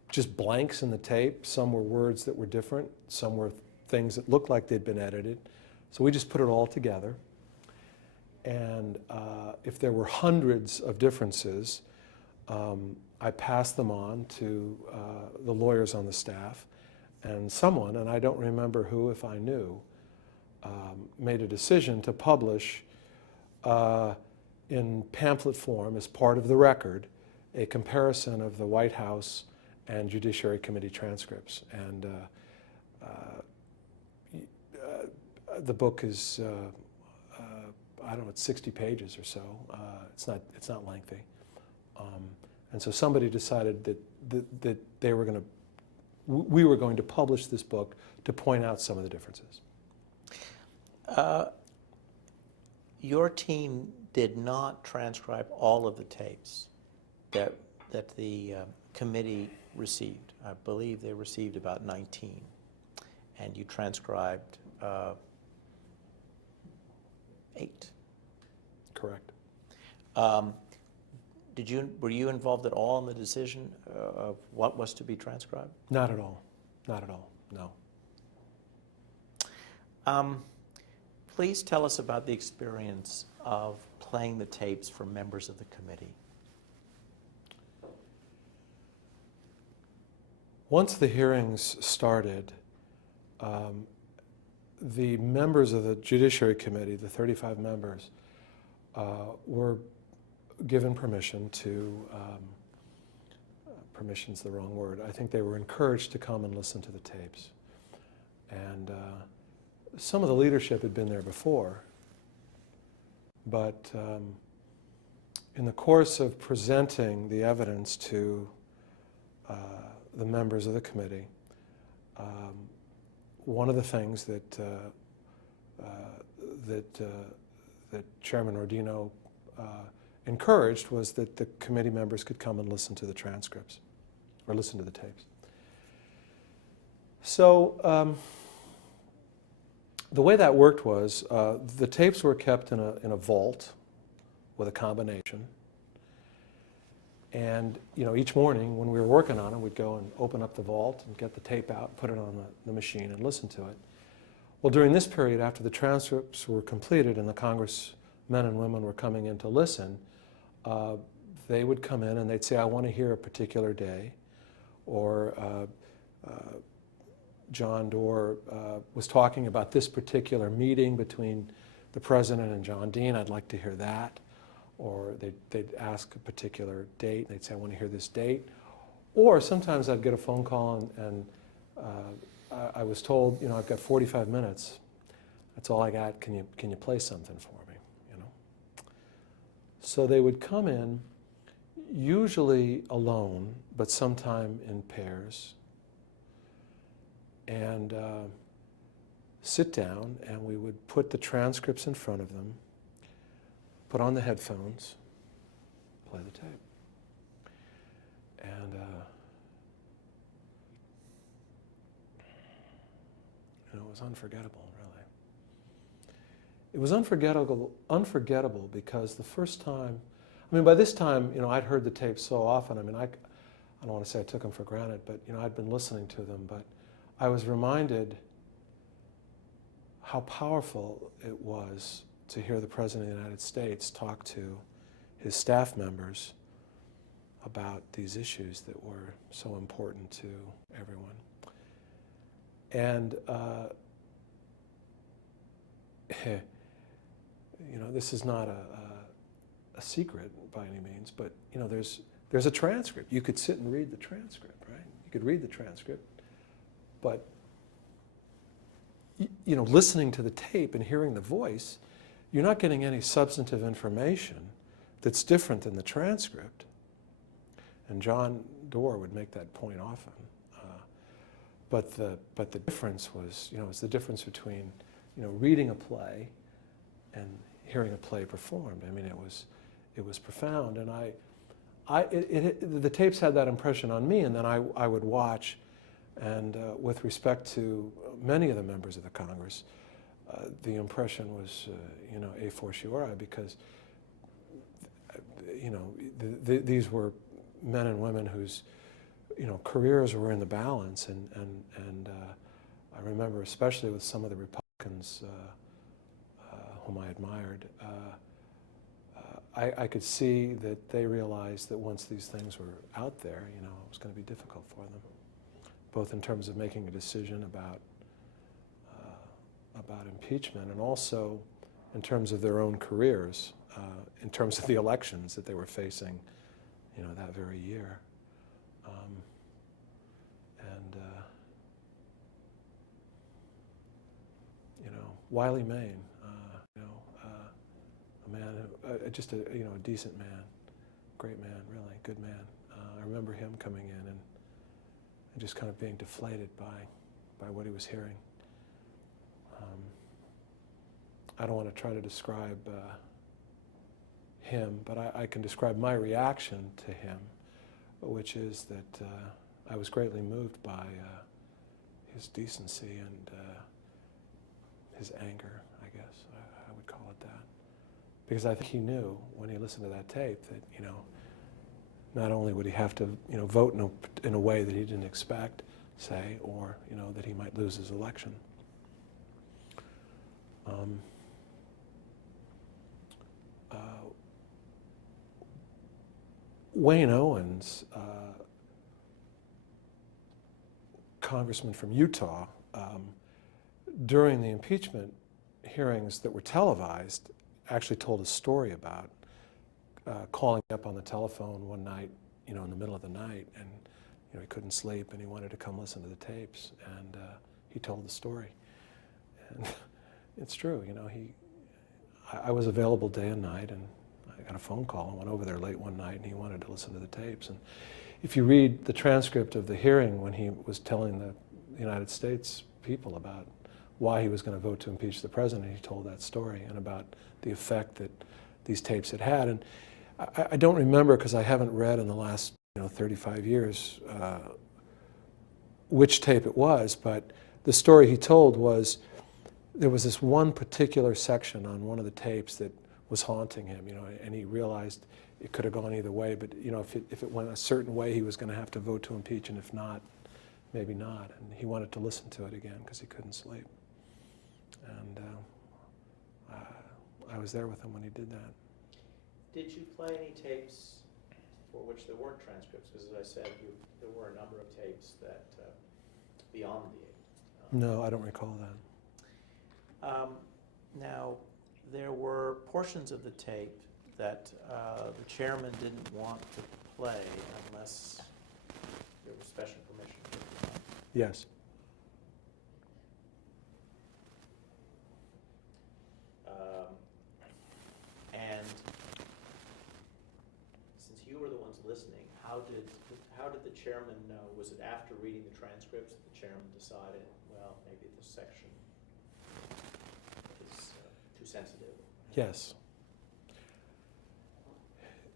just blanks in the tape. Some were words that were different. Some were things that looked like they'd been edited. So we just put it all together. And if there were hundreds of differences, I passed them on to the lawyers on the staff. And someone, and I don't remember who, if I knew, made a decision to publish in pamphlet form, as part of the record, a comparison of the White House and Judiciary Committee transcripts. And the book is, I don't know, it's 60 pages or so. It's not lengthy. And so somebody decided that we were going to publish this book to point out some of the differences. Your team did not transcribe all of the tapes that the committee received. I believe they received about 19, and you transcribed 8. Correct. Were you involved at all in the decision of what was to be transcribed? Not at all. Not at all, no. Please tell us about the experience of playing the tapes for members of the committee. Once the hearings started, the members of the Judiciary Committee, the 35 members, were given permission to, permission's the wrong word, I think they were encouraged to come and listen to the tapes. And some of the leadership had been there before, but in the course of presenting the evidence to the members of the committee, one of the things that Chairman Ordino encouraged was that the committee members could come and listen to the transcripts, or listen to the tapes. So the way that worked was the tapes were kept in a vault with a combination, And each morning when we were working on it, we'd go and open up the vault and get the tape out, put it on the machine and listen to it. Well, during this period, after the transcripts were completed and the congressmen and women were coming in to listen, they would come in and they'd say, I want to hear a particular day, or John Doar was talking about this particular meeting between the president and John Dean, I'd like to hear that. Or they'd ask a particular date, and they'd say, I want to hear this date. Or sometimes I'd get a phone call and I was told, I've got 45 minutes. That's all I got. Can you play something for me? So they would come in, usually alone, but sometime in pairs, and sit down, and we would put the transcripts in front of them, put on the headphones, play the tape. And it was unforgettable, really. It was unforgettable because the first time, by this time, I'd heard the tapes so often. I don't want to say I took them for granted, but I'd been listening to them. But I was reminded how powerful it was to hear the President of the United States talk to his staff members about these issues that were so important to everyone. And this is not a secret by any means, but there's a transcript. You could sit and read the transcript, right? You could read the transcript, but listening to the tape and hearing the voice, you're not getting any substantive information that's different than the transcript. And John Doar would make that point often. But the difference was, it's the difference between, reading a play and hearing a play performed. It was profound. And the tapes had that impression on me, and then I would watch, and with respect to many of the members of the Congress, the impression was, a fortiori, because, these were men and women whose, careers were in the balance, and I remember especially with some of the Republicans whom I admired, I could see that they realized that once these things were out there, it was going to be difficult for them, both in terms of making a decision about impeachment, and also in terms of their own careers, in terms of the elections that they were facing, that very year. Wiley Maine, a man, just a decent man, great man, really good man. I remember him coming in and just kind of being deflated by what he was hearing. I don't want to try to describe him, but I can describe my reaction to him, which is that I was greatly moved by his decency and his anger, I guess I would call it that. Because I think he knew when he listened to that tape that, not only would he have to, vote in a way that he didn't expect, say, or, that he might lose his election. Wayne Owens, congressman from Utah, during the impeachment hearings that were televised, actually told a story about calling up on the telephone one night, in the middle of the night, and he couldn't sleep and he wanted to come listen to the tapes, and he told the story. And it's true, I was available day and night, and I got a phone call and went over there late one night, and he wanted to listen to the tapes. And if you read the transcript of the hearing when he was telling the United States people about why he was going to vote to impeach the president, he told that story, and about the effect that these tapes had had. And I don't remember, because I haven't read in the last 35 years which tape it was, but the story he told was there was this one particular section on one of the tapes that was haunting him, and he realized it could have gone either way, but if it went a certain way, he was going to have to vote to impeach, and if not, maybe not. And he wanted to listen to it again because he couldn't sleep. And I was there with him when he did that. Did you play any tapes for which there weren't transcripts? Because as I said, there were a number of tapes that beyond the 8. No, I don't recall that. Now, there were portions of the tape that the chairman didn't want to play unless there was special permission. Yes. And since you were the ones listening, how did the chairman know? Was it after reading the transcripts that the chairman decided, well, maybe this section is too sensitive? Yes.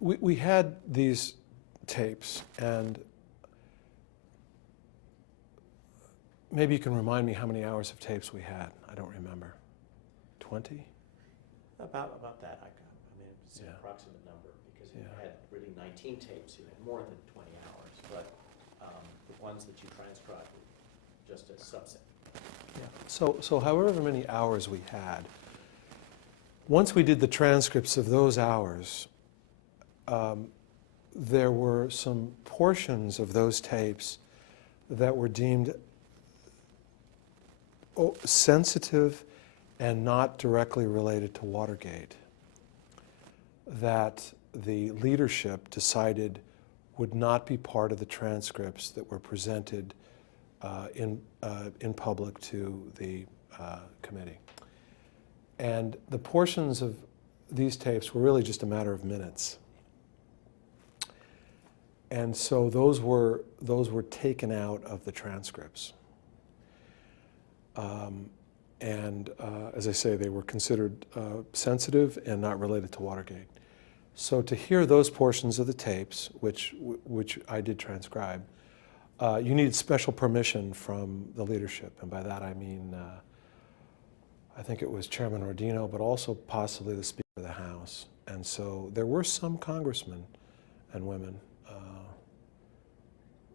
We had these tapes, and maybe you can remind me how many hours of tapes we had. I don't remember. 20? About that. I mean, it's an Yeah. approximate number because you Yeah. had really 19 tapes. You had more than 20 hours, but the ones that you transcribed were just a subset. Yeah. So however many hours we had, once we did the transcripts of those hours, there were some portions of those tapes that were deemed sensitive and not directly related to Watergate, that the leadership decided would not be part of the transcripts that were presented in public to the committee. And the portions of these tapes were really just a matter of minutes. And so those were taken out of the transcripts. As I say, they were considered sensitive and not related to Watergate. So to hear those portions of the tapes, which I did transcribe, you needed special permission from the leadership. And by that I mean, I think it was Chairman Rodino, but also possibly the Speaker of the House. And so there were some congressmen and women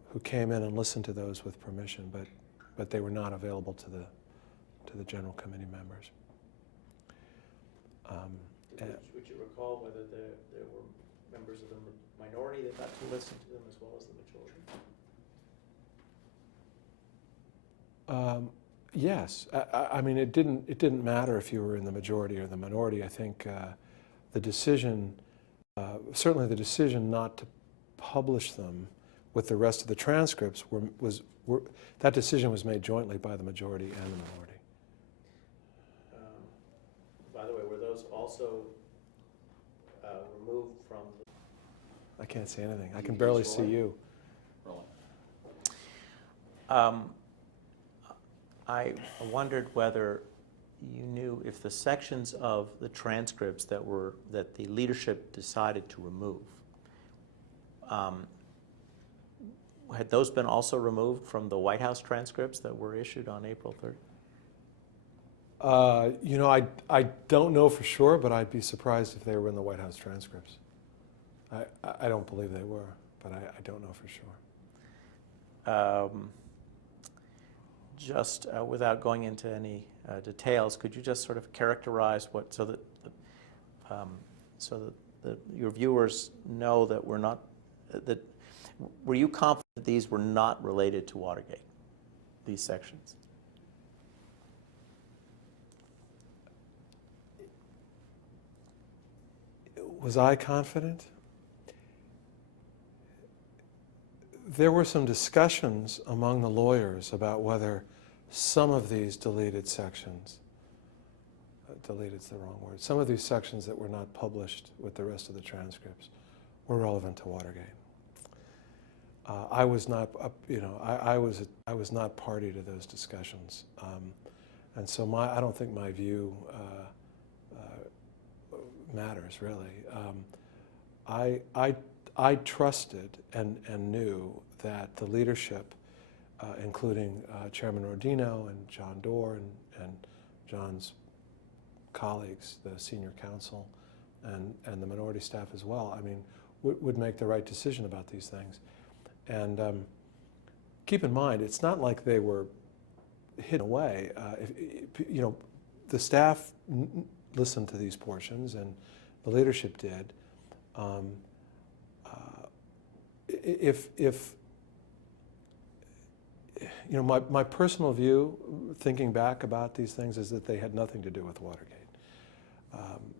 who came in and listened to those with permission, but they were not available to the general committee members. Would you recall whether there were members of the minority that got to listen to them as well as the majority? Yes. I mean, it didn't matter if you were in the majority or the minority. I think the decision, certainly the decision not to publish them with the rest of the transcripts that decision was made jointly by the majority and the minority. By the way, were those also removed from the... I can't say anything. I can barely see you. I wondered whether you knew if the sections of the transcripts that the leadership decided to remove, had those been also removed from the White House transcripts that were issued on April 3rd? I don't know for sure, but I'd be surprised if they were in the White House transcripts. I don't believe they were, but I don't know for sure. Just without going into any details, could you just sort of characterize so that your viewers know that were you confident that these were not related to Watergate, these sections? Was I confident? There were some discussions among the lawyers about whether some of these deleted sections, deleted's the wrong word, some of these sections that were not published with the rest of the transcripts were relevant to Watergate. I was not, I was not party to those discussions, and so I don't think my view matters really. I trusted and knew that the leadership, including Chairman Rodino and John Doar and John's colleagues, the senior counsel, and the minority staff as well, I mean, would make the right decision about these things. And keep in mind, it's not like they were hidden away. You know, the staff listened to these portions, and the leadership did. If you know, my personal view, thinking back about these things, is that they had nothing to do with Watergate.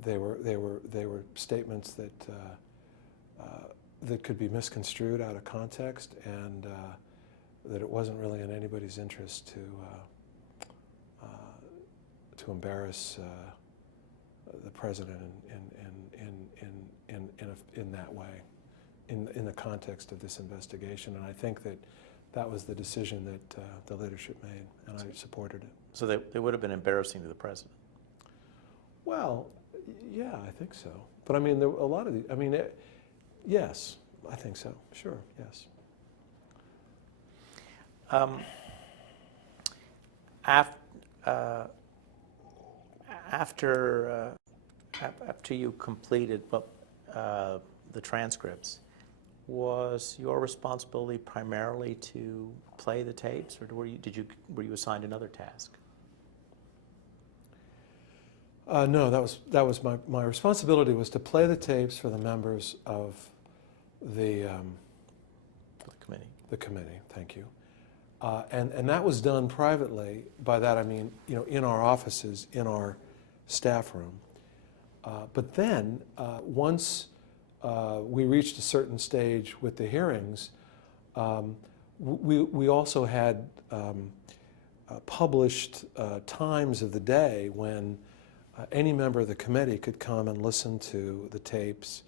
They were statements that that could be misconstrued out of context, and that it wasn't really in anybody's interest to embarrass the president in that way, in the context of this investigation. And I think that was the decision that the leadership made, and I supported it. So they would have been embarrassing to the president? Well, yeah, I think so. But I mean, there were a lot of these, I mean, yes, I think so, sure, yes. After you completed the transcripts, was your responsibility primarily to play the tapes, or were you assigned another task? No, that was my responsibility was to play the tapes for the members of the committee. The committee, thank you. And that was done privately. By that I mean, you know, in our offices, in our staff room. But then, once we reached a certain stage with the hearings, we also had published times of the day when any member of the committee could come and listen to the tapes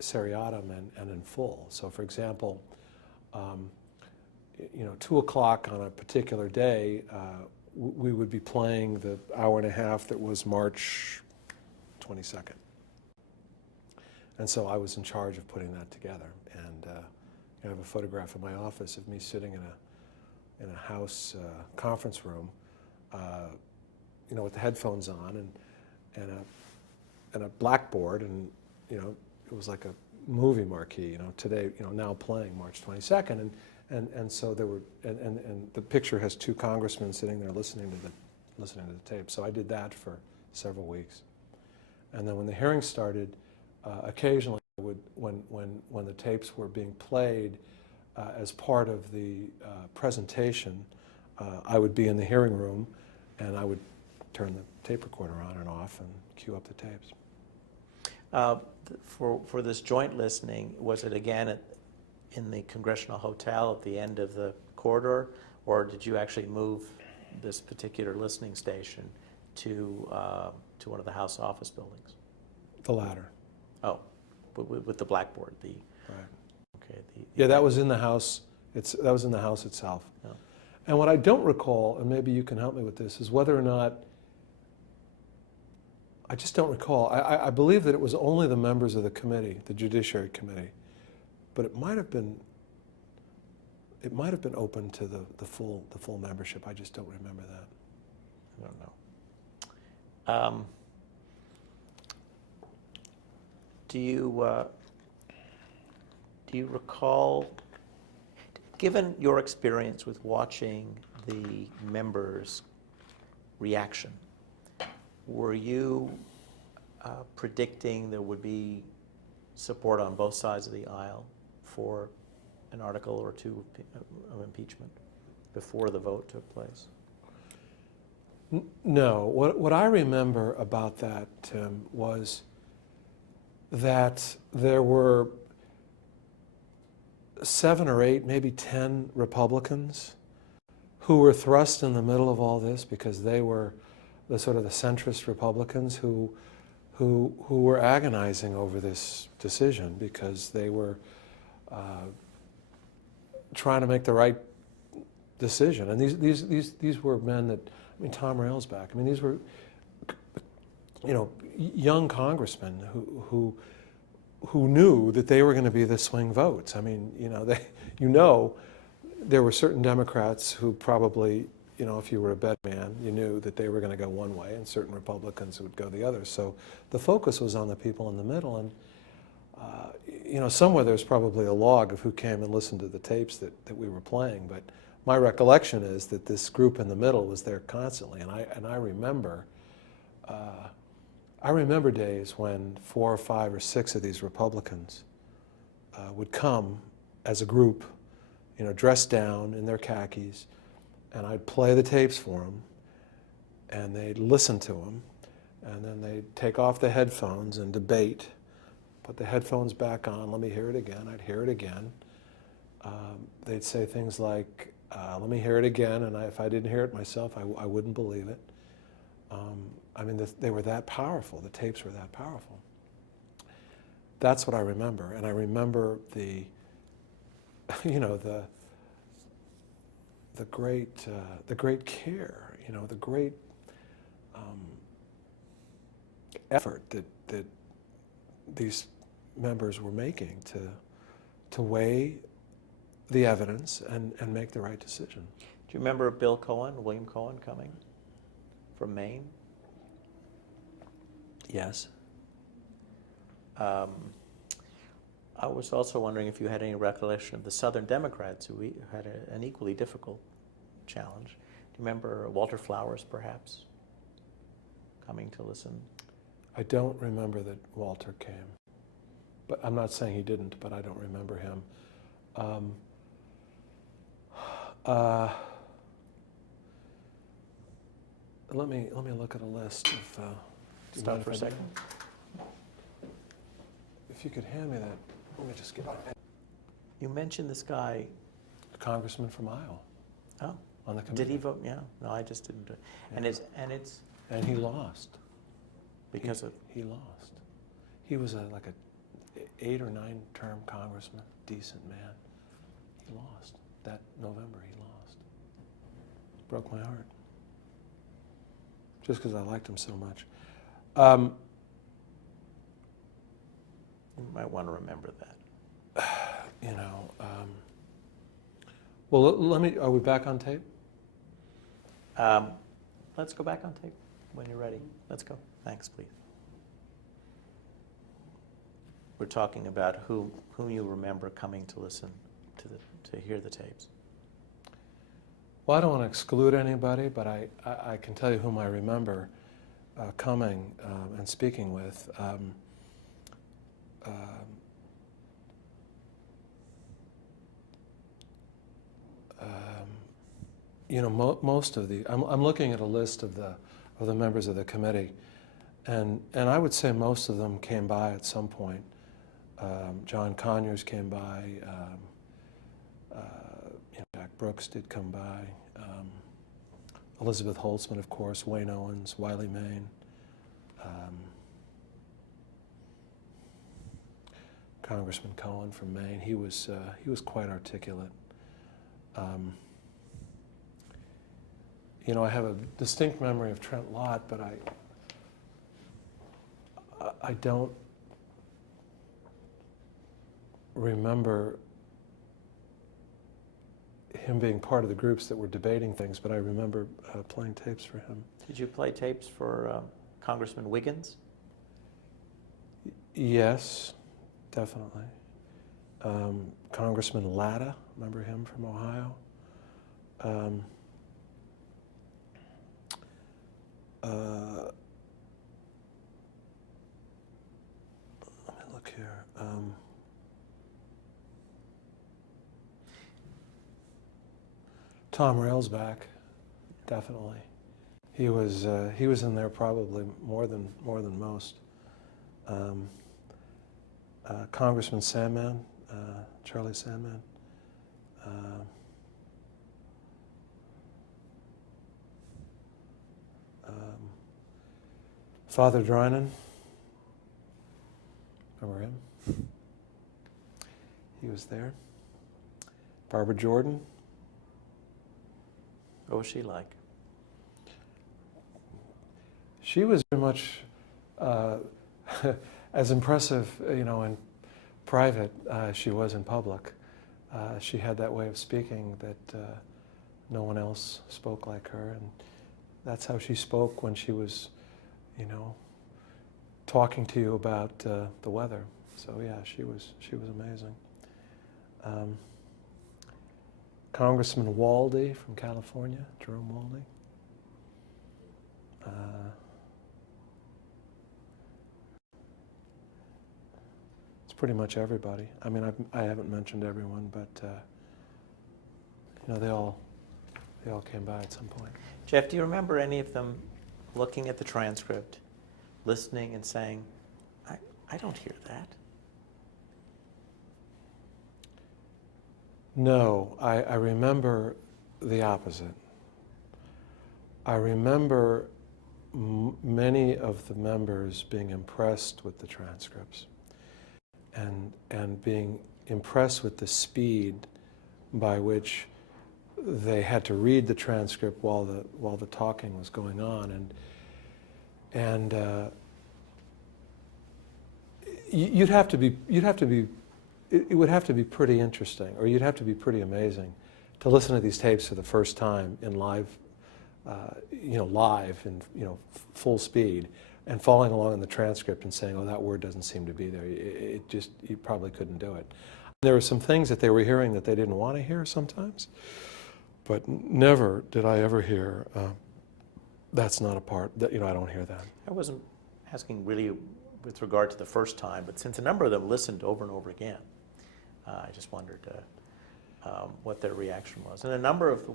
seriatim and in full. So, for example, you know, 2 o'clock on a particular day, we would be playing the hour and a half that was March 22nd. And so I was in charge of putting that together. And I have a photograph in my office of me sitting in a house conference room, you know, with the headphones on and a blackboard, and you know, it was like a movie marquee. You know, today, you know, now playing March 22nd, and so there were, and the picture has 2 congressmen sitting there listening to the tape. So I did that for several weeks, and then when the hearings started, occasionally I would, when the tapes were being played as part of the presentation, I would be in the hearing room, and I would turn the tape recorder on and off and cue up the tapes. For this joint listening, was it again in the Congressional Hotel at the end of the corridor, or did you actually move this particular listening station to one of the House office buildings? The latter. Oh, with the blackboard. Right. Okay. Yeah, that was in the House. That was in the House itself. Oh. And what I don't recall, and maybe you can help me with this, is whether or not, I just don't recall. I believe that it was only the members of the committee, the Judiciary Committee, but it might have been open to the full membership. I just don't remember that. I don't know. Do you recall, given your experience with watching the members' reaction, were you predicting there would be support on both sides of the aisle for an article or 2 of impeachment before the vote took place? No. What I remember about that, Tim, was that there were 7 or 8, maybe 10 Republicans who were thrust in the middle of all this because they were the sort of the centrist Republicans who were agonizing over this decision because they were trying to make the right decision. And these were men that, I mean, Tom Railsback, I mean, these were, you know, young congressmen who knew that they were going to be the swing votes. I mean, you know, there were certain Democrats who probably, you know, if you were a bet man, you knew that they were going to go one way and certain Republicans would go the other. So the focus was on the people in the middle. And, you know, somewhere there's probably a log of who came and listened to the tapes that we were playing. But my recollection is that this group in the middle was there constantly. And I remember days when 4 or 5 or 6 of these Republicans would come as a group, you know, dressed down in their khakis, and I'd play the tapes for them, and they'd listen to them, and then they'd take off the headphones and debate, put the headphones back on, let me hear it again, I'd hear it again. They'd say things like, let me hear it again, and if I didn't hear it myself, I wouldn't believe it. I mean, they were that powerful, the tapes were that powerful. That's what I remember, and I remember the, you know, the great care, you know, the great effort that these members were making to weigh the evidence and make the right decision. Do you remember William Cohen coming from Maine? Yes. I was also wondering if you had any recollection of the Southern Democrats who had an equally difficult challenge. Do you remember Walter Flowers, perhaps, coming to listen? I don't remember that Walter came. But I'm not saying he didn't, but I don't remember him. Let me look at a list of. Stop for a second. If you could hand me that, let me just get it. You mentioned this guy. The congressman from Iowa. Oh, on the committee. did he vote? Yeah. No, I just didn't do it. Yeah. And he lost. Because of? He lost. He was like a 8 or 9 term congressman, decent man. He lost. That November he lost. Broke my heart. Just because I liked him so much. You might want to remember that. You know, well, are we back on tape? Let's go back on tape when you're ready. Let's go. Thanks, please. We're talking about whom you remember coming to listen to hear the tapes. Well, I don't want to exclude anybody, but I can tell you whom I remember coming and speaking with. You know, most of the, I'm looking at a list of the members of the committee, and I would say most of them came by at some point. John Conyers came by. Jack Brooks did come by. Elizabeth Holtzman, of course. Wayne Owens, Wiley Main. Congressman Cohen from Maine. He was quite articulate. You know, I have a distinct memory of Trent Lott, but I don't remember him being part of the groups that were debating things, but I remember playing tapes for him. Did you play tapes for Congressman Wiggins? Yes, definitely. Congressman Latta, remember him from Ohio? Let me look here. Tom Railsback, definitely. He was in there probably more than most. Congressman Sandman, Charlie Sandman. Father Drynan, remember him? He was there. Barbara Jordan. What was she like? She was very much as impressive, you know, in private as she was in public. She had that way of speaking No one else spoke like her, and that's how she spoke when she was, you know, talking to you about the weather. So yeah, she was amazing. Congressman Waldy from California, Jerome Waldy. It's pretty much everybody. I mean, I haven't mentioned everyone, but you know, they all came by at some point. Jeff, do you remember any of them looking at the transcript, listening and saying, I don't hear that? No, I remember the opposite. I remember many of the members being impressed with the transcripts and being impressed with the speed by which they had to read the transcript while the talking was going on, and it would have to be pretty interesting, or you'd have to be pretty amazing to listen to these tapes for the first time in live, live and full speed, and following along in the transcript and saying, "Oh, that word doesn't seem to be there." You probably couldn't do it. There were some things that they were hearing that they didn't want to hear sometimes, but never did I ever hear, "That's not a part that I don't hear that." I wasn't asking really with regard to the first time, but since a number of them listened over and over again, I just wondered what their reaction was. And a number of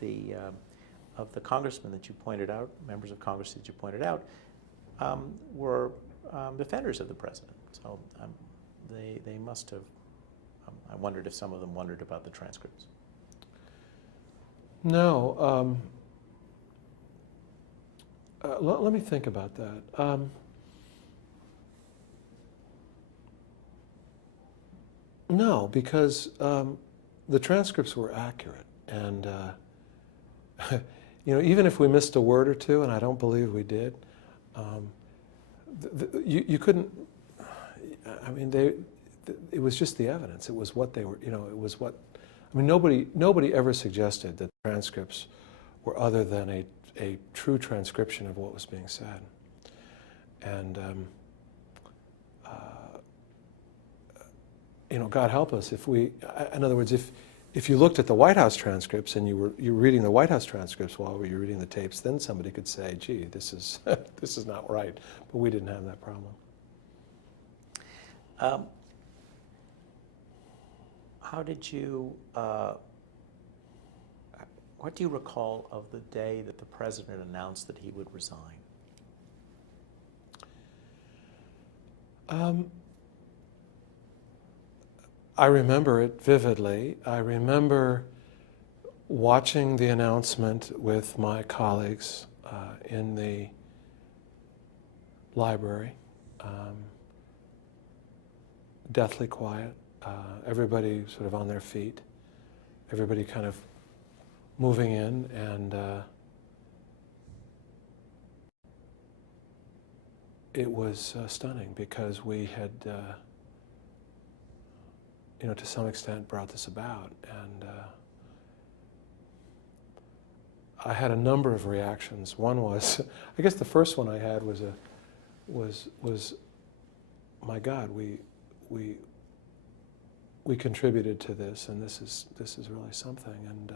the congressmen that you pointed out, members of Congress that you pointed out, were defenders of the president. So they must have. I wondered if some of them wondered about the transcripts. No. Let me think about that. No, because the transcripts were accurate, and even if we missed a word or two, and I don't believe we did, you couldn't. I mean, it was just the evidence. It was what they were. It was what. I mean, nobody ever suggested that the transcripts were other than a true transcription of what was being said, and. God help us if we, in other words, if you looked at the White House transcripts and you were reading the White House transcripts while you were reading the tapes, then somebody could say, "Gee, this is this is not right." But we didn't have that problem. How did you? What do you recall of the day that the president announced that he would resign? I remember it vividly. I remember watching the announcement with my colleagues in the library, deathly quiet, everybody sort of on their feet, everybody kind of moving in, and it was stunning because we had to some extent brought this about, and I had a number of reactions. One was, I guess the first one I had was my God, we contributed to this, and this is really something, and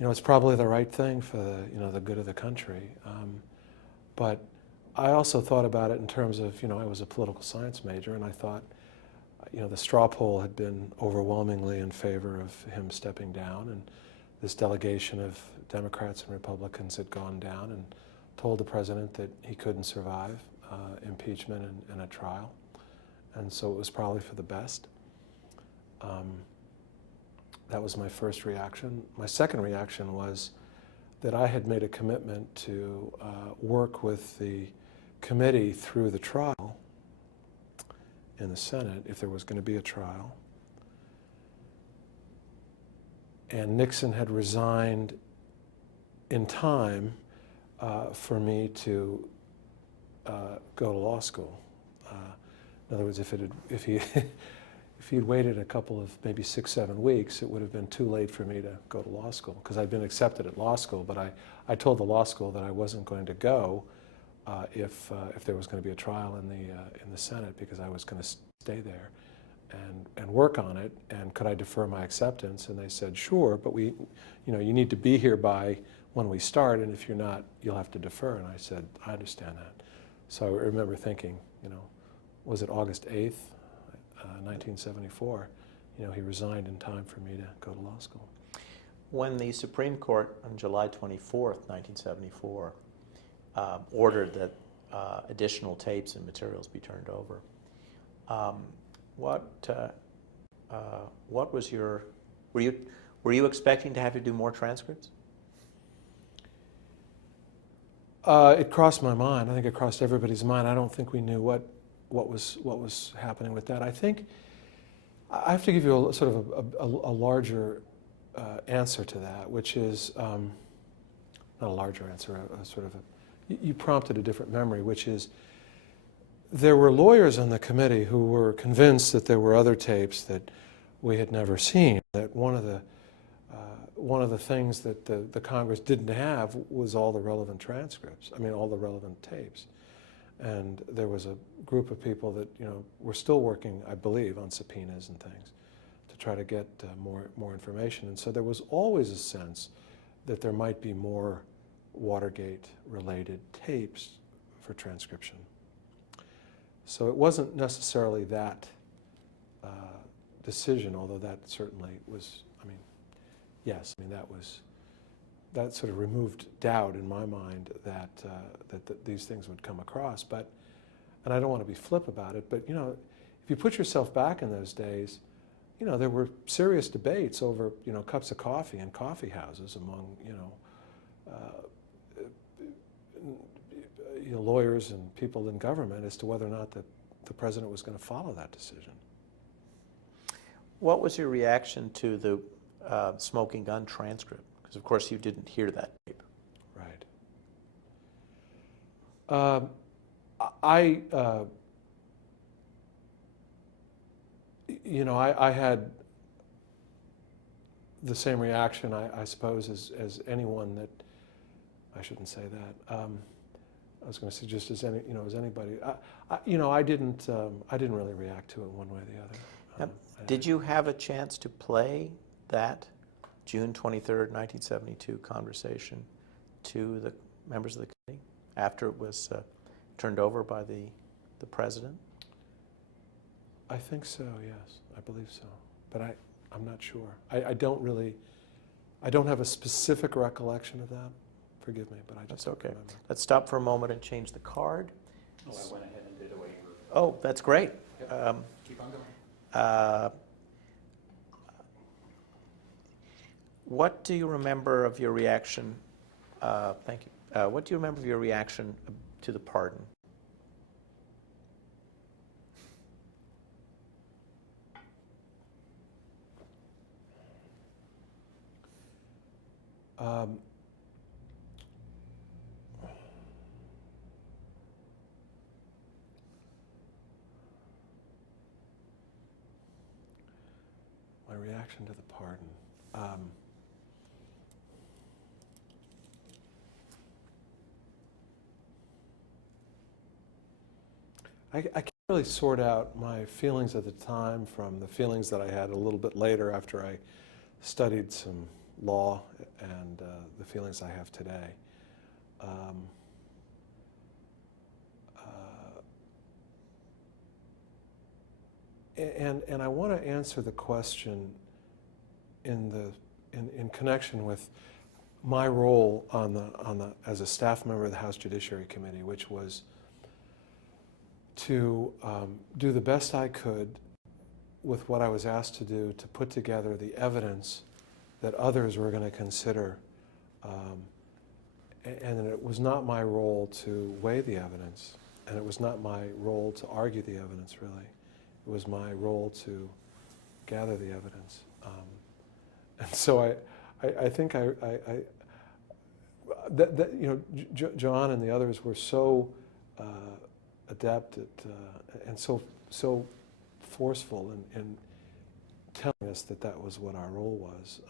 it's probably the right thing for the good of the country, but I also thought about it in terms of I was a political science major, and I thought. The straw poll had been overwhelmingly in favor of him stepping down, and this delegation of Democrats and Republicans had gone down and told the president that he couldn't survive impeachment and a trial, and so it was probably for the best. That was my first reaction. My second reaction was that I had made a commitment to work with the committee through the trial in the Senate, if there was going to be a trial. And Nixon had resigned in time for me to go to law school. In other words, if if he'd waited a couple of maybe 6, 7 weeks, it would have been too late for me to go to law school, because I'd been accepted at law school, but I told the law school that I wasn't going to go if there was going to be a trial in the Senate, because I was going to stay there and work on it, and could I defer my acceptance? And they said, sure, but you need to be here by when we start, and if you're not, you'll have to defer. And I said, I understand that. So I remember thinking, was it August 8th, 1974, he resigned in time for me to go to law school. When the Supreme Court on July 24th, 1974, ordered that additional tapes and materials be turned over, what was your, were you expecting to have to do more transcripts? It crossed my mind. I think it crossed everybody's mind. I don't think we knew what was happening with that. I think I have to give you a sort of a larger answer to that, which is not a larger answer, a sort of you prompted a different memory, which is there were lawyers on the committee who were convinced that there were other tapes that we had never seen. That one of the things that the Congress didn't have was all the relevant transcripts. I mean, all the relevant tapes. And there was a group of people that were still working, I believe, on subpoenas and things to try to get more information. And so there was always a sense that there might be more Watergate-related tapes for transcription. So it wasn't necessarily that decision, although that certainly was, yes, that sort of removed doubt in my mind that these things would come across. But, and I don't want to be flip about it, but if you put yourself back in those days, there were serious debates over cups of coffee in coffee houses among lawyers and people in government as to whether or not the president was going to follow that decision. What was your reaction to the smoking gun transcript? Because of course you didn't hear that tape. Right. I had the same reaction, I suppose, as anyone that, I shouldn't say that. I was going to say just as anybody. I didn't really react to it one way or the other. Did you have a chance to play that June 23rd, 1972 conversation to the members of the committee after it was turned over by the president? I think so, yes. I believe so. But I'm not sure. I don't have a specific recollection of that. Forgive me, but I just don't remember. Let's stop for a moment and change the card. Oh, I went ahead and did a waiver. Oh, that's great. Yep. Keep on going. What do you remember of your reaction? Thank you. What do you remember of your reaction to the pardon? My reaction to the pardon. I can't really sort out my feelings at the time from the feelings that I had a little bit later after I studied some law and the feelings I have today. And I want to answer the question in connection with my role as a staff member of the House Judiciary Committee, which was to do the best I could with what I was asked to do to put together the evidence that others were going to consider. And it was not my role to weigh the evidence, and it was not my role to argue the evidence, really. It was my role to gather the evidence. And so I think John and the others were so adept at, and so forceful telling us that that was what our role was,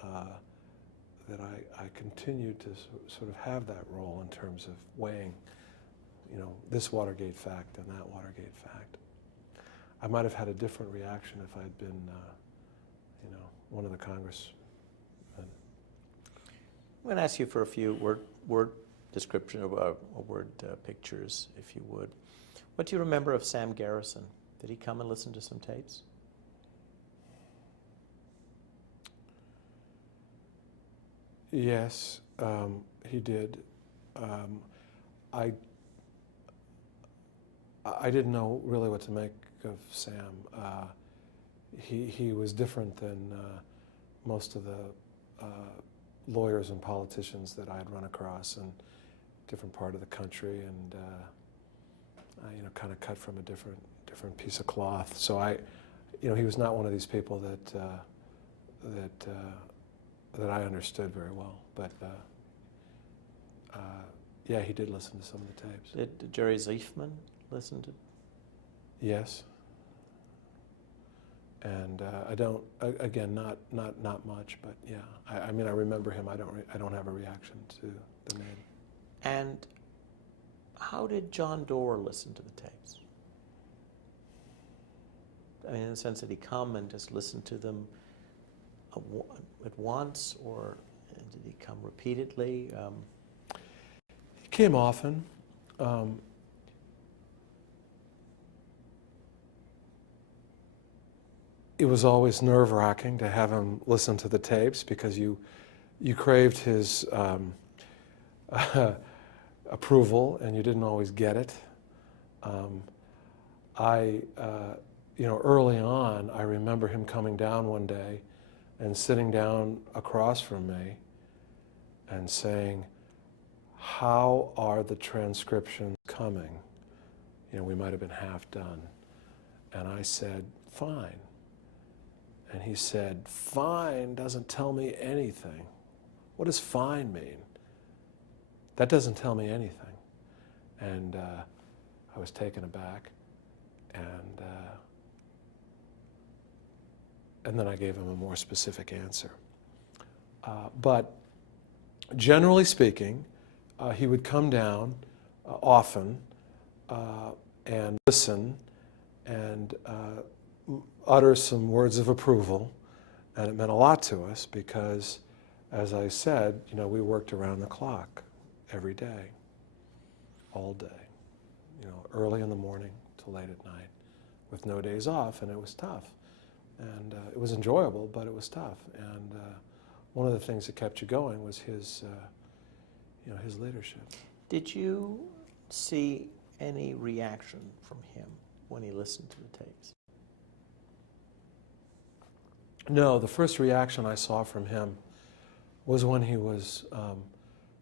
that I continued to sort of have that role in terms of weighing, this Watergate fact and that Watergate fact. I might have had a different reaction if I'd been, one of the congressmen. I'm going to ask you for a few word description or word pictures, if you would. What do you remember of Sam Garrison? Did he come and listen to some tapes? Yes, he did. I didn't know really what to make of Sam. He was different than most of the lawyers and politicians that I had run across in a different part of the country, and kind of cut from a different piece of cloth. So he was not one of these people that I understood very well. But yeah, he did listen to some of the tapes. Did Jerry Ziefman listen to? Yes. And I don't, again, not much, but yeah. I remember him. I don't have a reaction to the name. And how did John Doar listen to the tapes? I mean, in the sense that he come and just listen to them at once, or did he come repeatedly? He came often. It was always nerve-wracking to have him listen to the tapes because you craved his approval and you didn't always get it. Early on, I remember him coming down one day and sitting down across from me and saying, "How are the transcriptions coming?" We might have been half done. And I said, "Fine." And he said, "Fine doesn't tell me anything." What does fine mean? That doesn't tell me anything. And I was taken aback. And then I gave him a more specific answer. But generally speaking, he would come down often and listen and utter some words of approval, and it meant a lot to us because, as I said, we worked around the clock every day, all day, early in the morning to late at night, with no days off, and it was tough. And it was enjoyable, but it was tough. And one of the things that kept you going was his leadership. Did you see any reaction from him when he listened to the tapes? No, the first reaction I saw from him was when he was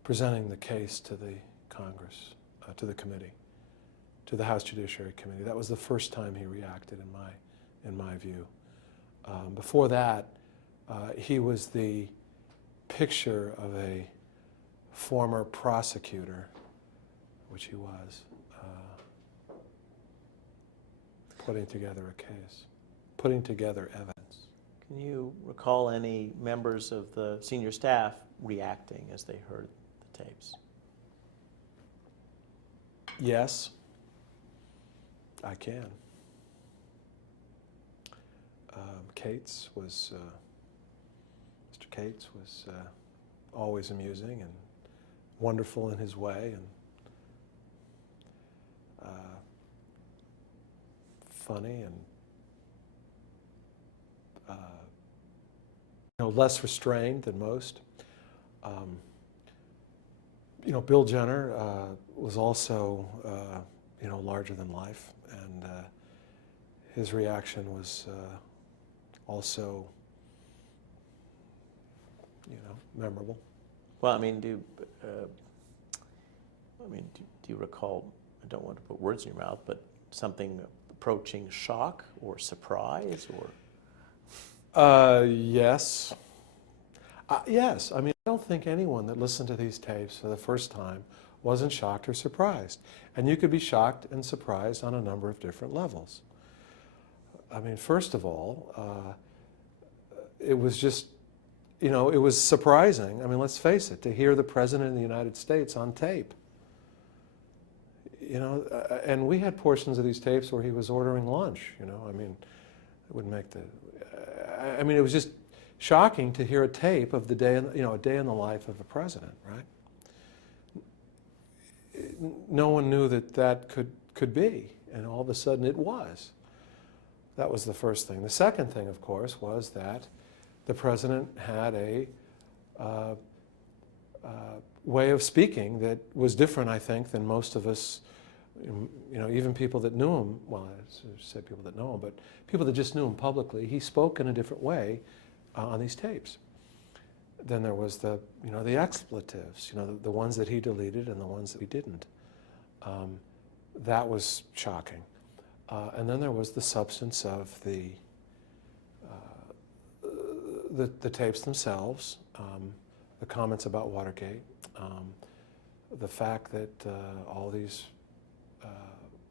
presenting the case to the Congress, to the committee, to the House Judiciary Committee. That was the first time he reacted, in my view. Before that, he was the picture of a former prosecutor, which he was, putting together a case, putting together evidence. Can you recall any members of the senior staff reacting as they heard the tapes? Yes, I can. Mr. Cates was always amusing and wonderful in his way, and funny and less restrained than most. Bill Jenner was also larger than life, and his reaction was also memorable. Well, do you recall, I don't want to put words in your mouth, but something approaching shock or surprise or? Yes. Yes. I don't think anyone that listened to these tapes for the first time wasn't shocked or surprised. And you could be shocked and surprised on a number of different levels. First of all, it was just, it was surprising. I mean, let's face it, to hear the President of the United States on tape. And we had portions of these tapes where he was ordering lunch, I mean, it wouldn't make the, I mean, it was just shocking to hear a tape of the day, a day in the life of a president, right? No one knew that could be, and all of a sudden it was. That was the first thing. The second thing, of course, was that the president had a way of speaking that was different, I think, than most of us, even people that knew him, well, I said people that know him, but people that just knew him publicly. He spoke in a different way on these tapes. Then there was the expletives, the ones that he deleted and the ones that he didn't. That was shocking. And then there was the substance of the tapes themselves, the comments about Watergate, the fact that all these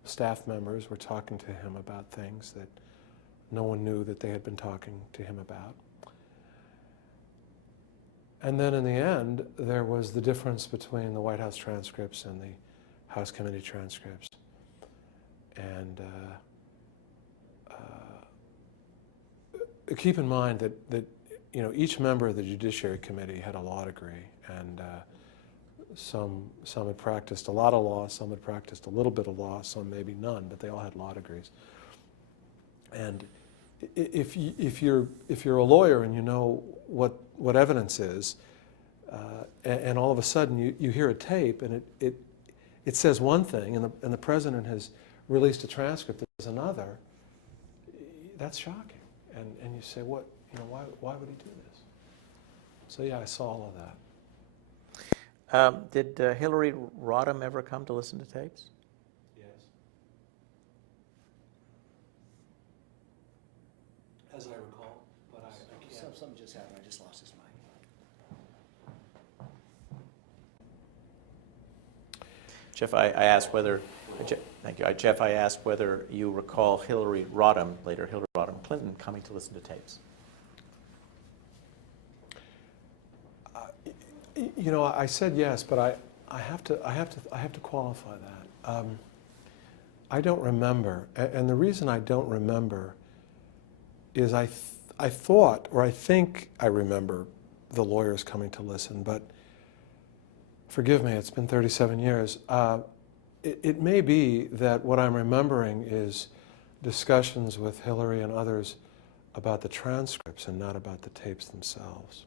staff members were talking to him about things that no one knew that they had been talking to him about. And then in the end, there was the difference between the White House transcripts and the House committee transcripts. And keep in mind that each member of the Judiciary Committee had a law degree, and some had practiced a lot of law, some had practiced a little bit of law, some maybe none, but they all had law degrees. And if you're a lawyer and you know what evidence is, and all of a sudden you hear a tape and it says one thing, and the president has released a transcript that says another, that's shocking. And you say, why would he do this? So yeah, I saw all of that. Did Hillary Rodham ever come to listen to tapes? Yes. As I recall, but I can't. Something just happened. I just lost his mic. Jeff, I asked whether, thank you. Jeff, I asked whether you recall Hillary Rodham, later Hillary Rodham Clinton, coming to listen to tapes. I said yes, but I have to qualify that. I don't remember, and the reason I don't remember is I thought, or I think I remember the lawyers coming to listen, but forgive me, it's been 37 years. It may be that what I'm remembering is discussions with Hillary and others about the transcripts and not about the tapes themselves.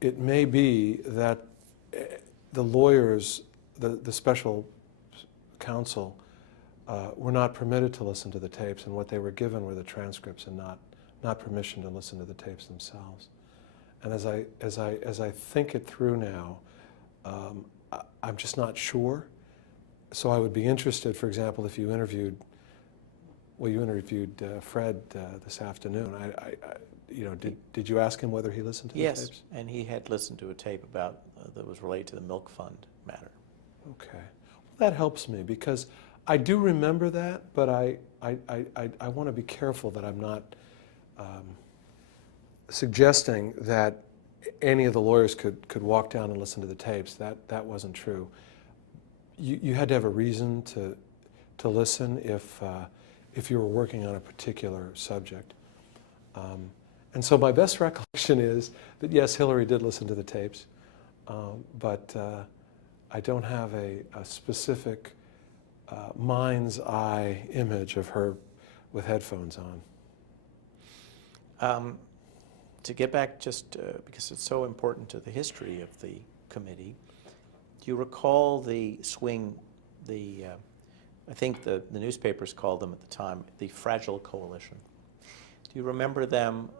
It may be that the lawyers, the special counsel, were not permitted to listen to the tapes, and what they were given were the transcripts and not permission to listen to the tapes themselves. And as I think it through now, I'm just not sure. So I would be interested, for example, if you interviewed Fred this afternoon. Did you ask him whether he listened to the tapes? Yes, and he had listened to a tape about that was related to the milk fund matter. Okay, well, that helps me because I do remember that, but I want to be careful that I'm not suggesting that any of the lawyers could walk down and listen to the tapes. That wasn't true. You had to have a reason to listen if you were working on a particular subject. And so my best recollection is that yes, Hillary did listen to the tapes, but I don't have a specific mind's eye image of her with headphones on. To get back just because it's so important to the history of the committee, do you recall the swing, I think the newspapers called them at the time, the Fragile Coalition. Do you remember them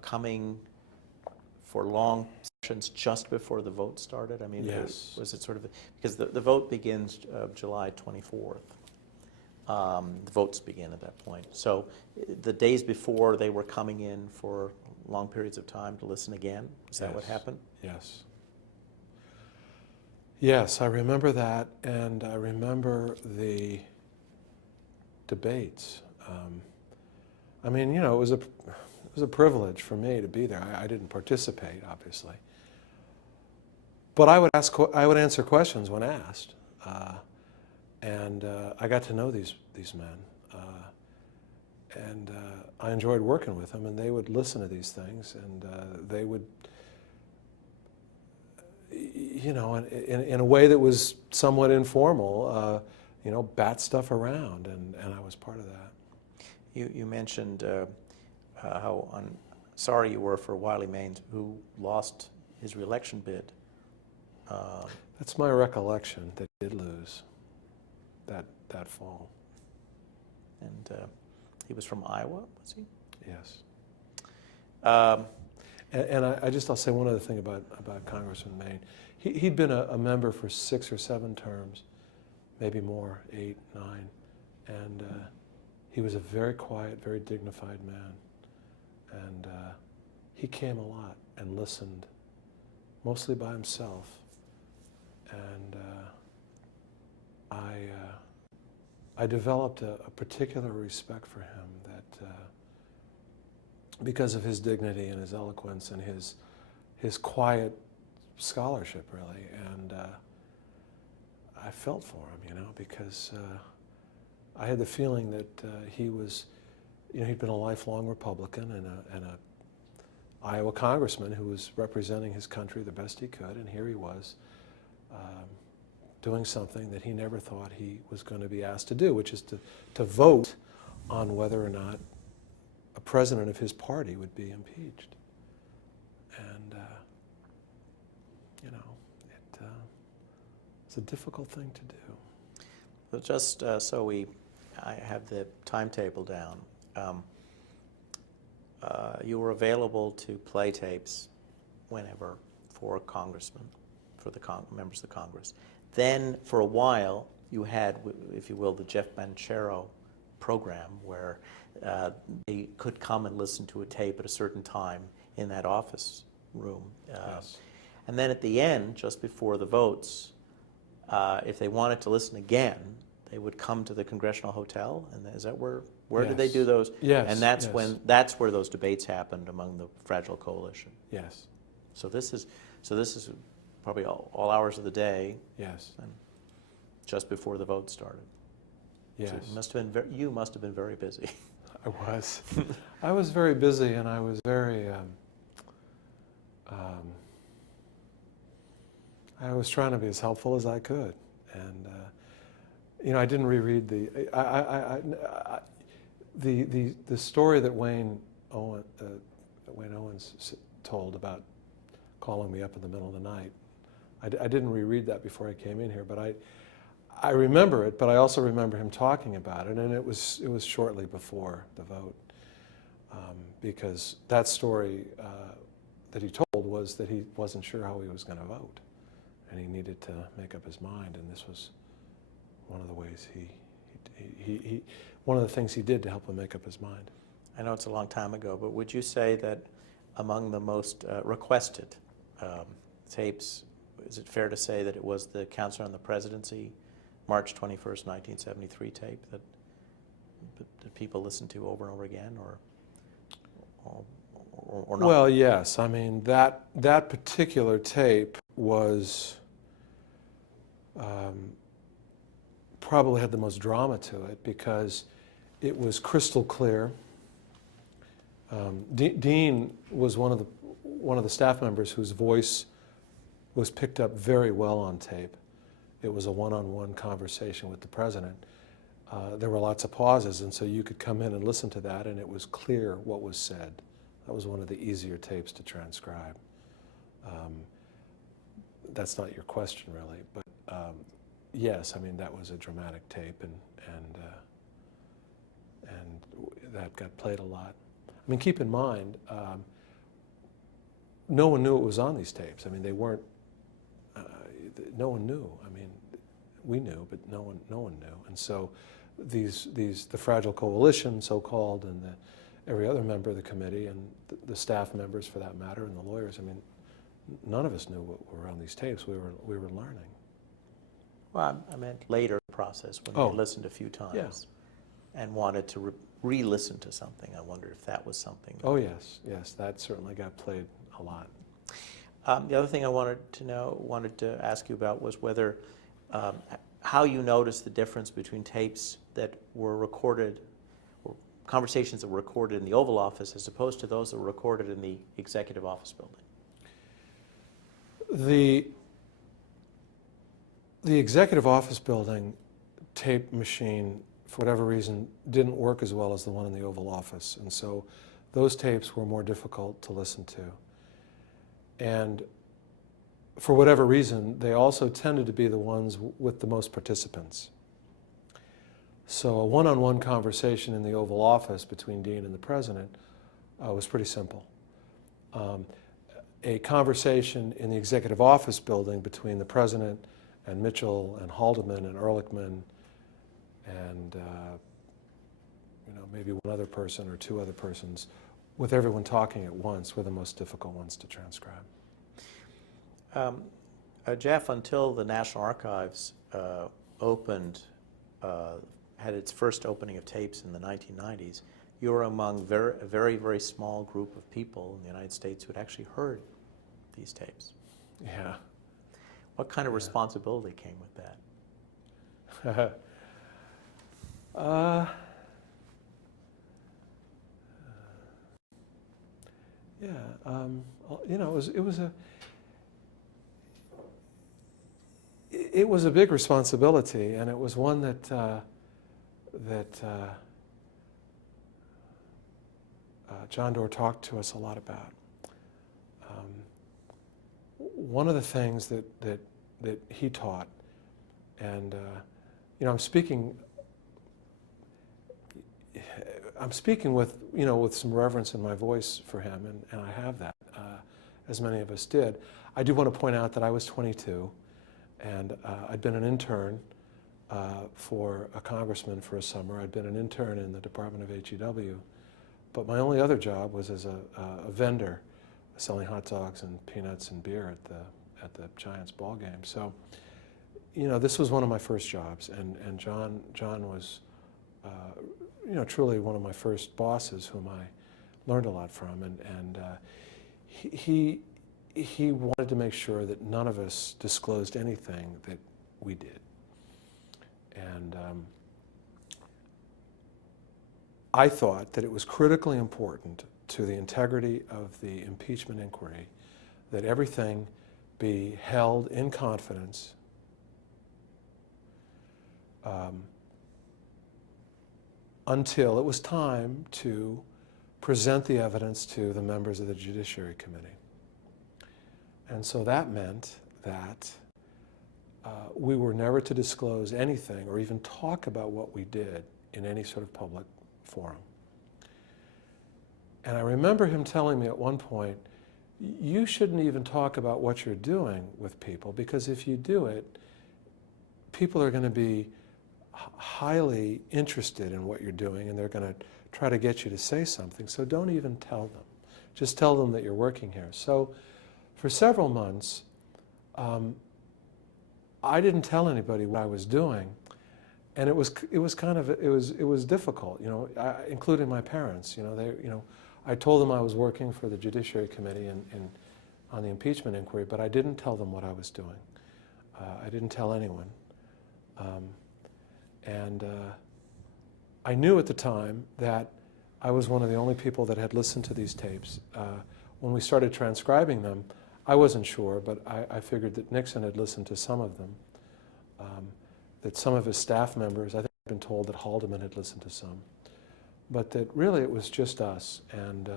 coming for long sessions just before the vote started? I mean, yes. Was it sort of, because the vote begins July 24th. The votes begin at that point. So the days before, they were coming in for long periods of time to listen again? Is that what happened? Yes. Yes, I remember that, and I remember the debates. I mean, you know, it was a privilege for me to be there. I didn't participate, obviously, but I would answer questions when asked, and I got to know these men, and I enjoyed working with them. And they would listen to these things, and they would, you know, in a way that was somewhat informal, you know, bat stuff around, and I was part of that. You mentioned how sorry you were for Wiley Maines, who lost his reelection bid. That's my recollection, that he did lose that fall. And he was from Iowa, was he? Yes. Um, And I'll say one other thing about Congressman Maine. He'd been a member for 6 or 7 terms, maybe more, 8, 9, and he was a very quiet, very dignified man. And he came a lot and listened, mostly by himself. And I developed a particular respect for him that, because of his dignity and his eloquence and his quiet scholarship, really. And I felt for him, you know, because I had the feeling that he was, you know, he'd been a lifelong Republican and a Iowa congressman who was representing his country the best he could, and here he was doing something that he never thought he was going to be asked to do, which is to vote on whether or not a president of his party would be impeached. And, you know, it's a difficult thing to do. But just so I have the timetable down, you were available to play tapes whenever for congressmen, for the members of the Congress. Then, for a while, you had, if you will, the Jeff Banchero program where they could come and listen to a tape at a certain time in that office room. Yes. And then at the end, just before the votes, if they wanted to listen again, they would come to the Congressional Hotel. And is that where did they Yes. do those? Yes. And that's yes. that's where those debates happened among the Fragile Coalition. Yes. So this is probably all hours of the day. Yes. And just before the vote started. Yes. So you must have been very busy. I was. I was very busy, and I was very. I was trying to be as helpful as I could, and you know, I didn't reread the story that Wayne Owens told about calling me up in the middle of the night. I didn't reread that before I came in here, but I remember it, but I also remember him talking about it, and it was shortly before the vote, because that story that he told was that he wasn't sure how he was going to vote, and he needed to make up his mind, and this was one of the ways one of the things he did to help him make up his mind. I know it's a long time ago, but would you say that among the most requested tapes, is it fair to say that it was the Council on the Presidency, March 21st, 1973 tape that people listened to over and over again, or not? Well, yes. I mean, that particular tape was probably had the most drama to it because it was crystal clear. Dean was one of the staff members whose voice was picked up very well on tape. It was a one-on-one conversation with the president. There were lots of pauses, and so you could come in and listen to that, and it was clear what was said. That was one of the easier tapes to transcribe. That's not your question, really, but yes, I mean, that was a dramatic tape, and that got played a lot. I mean, keep in mind, no one knew it was on these tapes. I mean, they weren't. No one knew. I mean, we knew, but no one knew. And so, the Fragile Coalition, so-called, and every other member of the committee, and the staff members, for that matter, and the lawyers. I mean, none of us knew what were on these tapes. We were learning. Well, I meant later in the process when Oh. you listened a few times Yes. and wanted to re-listen to something. I wonder if that was something. Oh, yes, yes, that certainly got played a lot. The other thing I wanted to ask you about was whether, how you noticed the difference between tapes that were recorded, or conversations that were recorded in the Oval Office as opposed to those that were recorded in the Executive Office building. The Executive Office building tape machine, for whatever reason, didn't work as well as the one in the Oval Office, and so those tapes were more difficult to listen to. And for whatever reason, they also tended to be the ones with the most participants. So a one-on-one conversation in the Oval Office between Dean and the President was pretty simple. A conversation in the Executive Office building between the President and Mitchell and Haldeman and Ehrlichman and maybe one other person or two other persons, with everyone talking at once, were the most difficult ones to transcribe. Jeff, until the National Archives opened, had its first opening of tapes in the 1990s, you were among a very, very small group of people in the United States who had actually heard these tapes. Yeah. What kind of responsibility came with that? It was a big responsibility, and it was one that John Doar talked to us a lot about. One of the things that he taught, and I'm speaking with with some reverence in my voice for him, and I have that, as many of us did. I do want to point out that I was 22, and I'd been an intern for a congressman for a summer. I'd been an intern in the Department of HEW, but my only other job was as a vendor, selling hot dogs and peanuts and beer at the Giants ball game. So, this was one of my first jobs, and John was, truly one of my first bosses, whom I learned a lot from, and he wanted to make sure that none of us disclosed anything that we did. And I thought that it was critically important to the integrity of the impeachment inquiry that everything be held in confidence until it was time to present the evidence to the members of the Judiciary Committee. And so that meant that we were never to disclose anything or even talk about what we did in any sort of public forum. And I remember him telling me at one point, you shouldn't even talk about what you're doing with people, because if you do it, people are going to be highly interested in what you're doing, and they're going to try to get you to say something. So don't even tell them. Just tell them that you're working here. So for several months, I didn't tell anybody what I was doing, and it was difficult, including my parents. I told them I was working for the Judiciary Committee on the impeachment inquiry, but I didn't tell them what I was doing. I didn't tell anyone. I knew at the time that I was one of the only people that had listened to these tapes. When we started transcribing them, I wasn't sure, but I figured that Nixon had listened to some of them, that some of his staff members, I think I'd been told that Haldeman had listened to some, but that really it was just us. And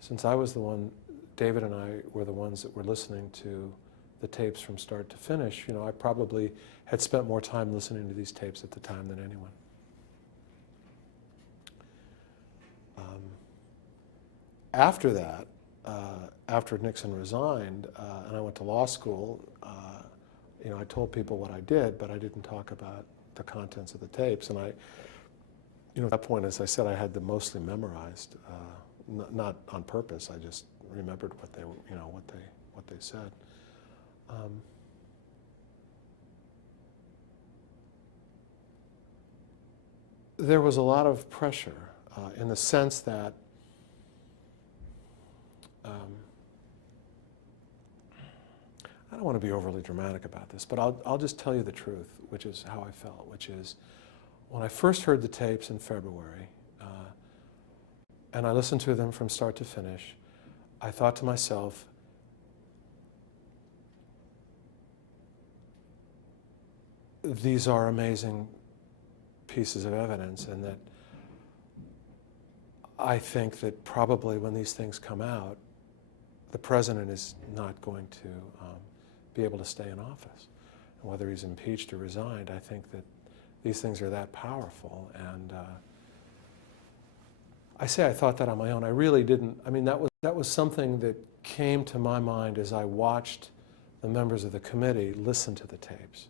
since I was the one, David and I were the ones that were listening to the tapes from start to finish, I probably had spent more time listening to these tapes at the time than anyone. After that, after Nixon resigned and I went to law school, I told people what I did, but I didn't talk about the contents of the tapes. And at that point, as I said, I had them mostly memorized, not on purpose. I just remembered what they were, what they said. there was a lot of pressure in the sense that I don't want to be overly dramatic about this, but I'll just tell you the truth, which is how I felt, which is when I first heard the tapes in February, and I listened to them from start to finish, I thought to myself, these are amazing pieces of evidence, and that I think that probably when these things come out, the president is not going to be able to stay in office. And whether he's impeached or resigned, I think that these things are that powerful. And I say I thought that on my own. I really didn't. I mean, that was something that came to my mind as I watched the members of the committee listen to the tapes,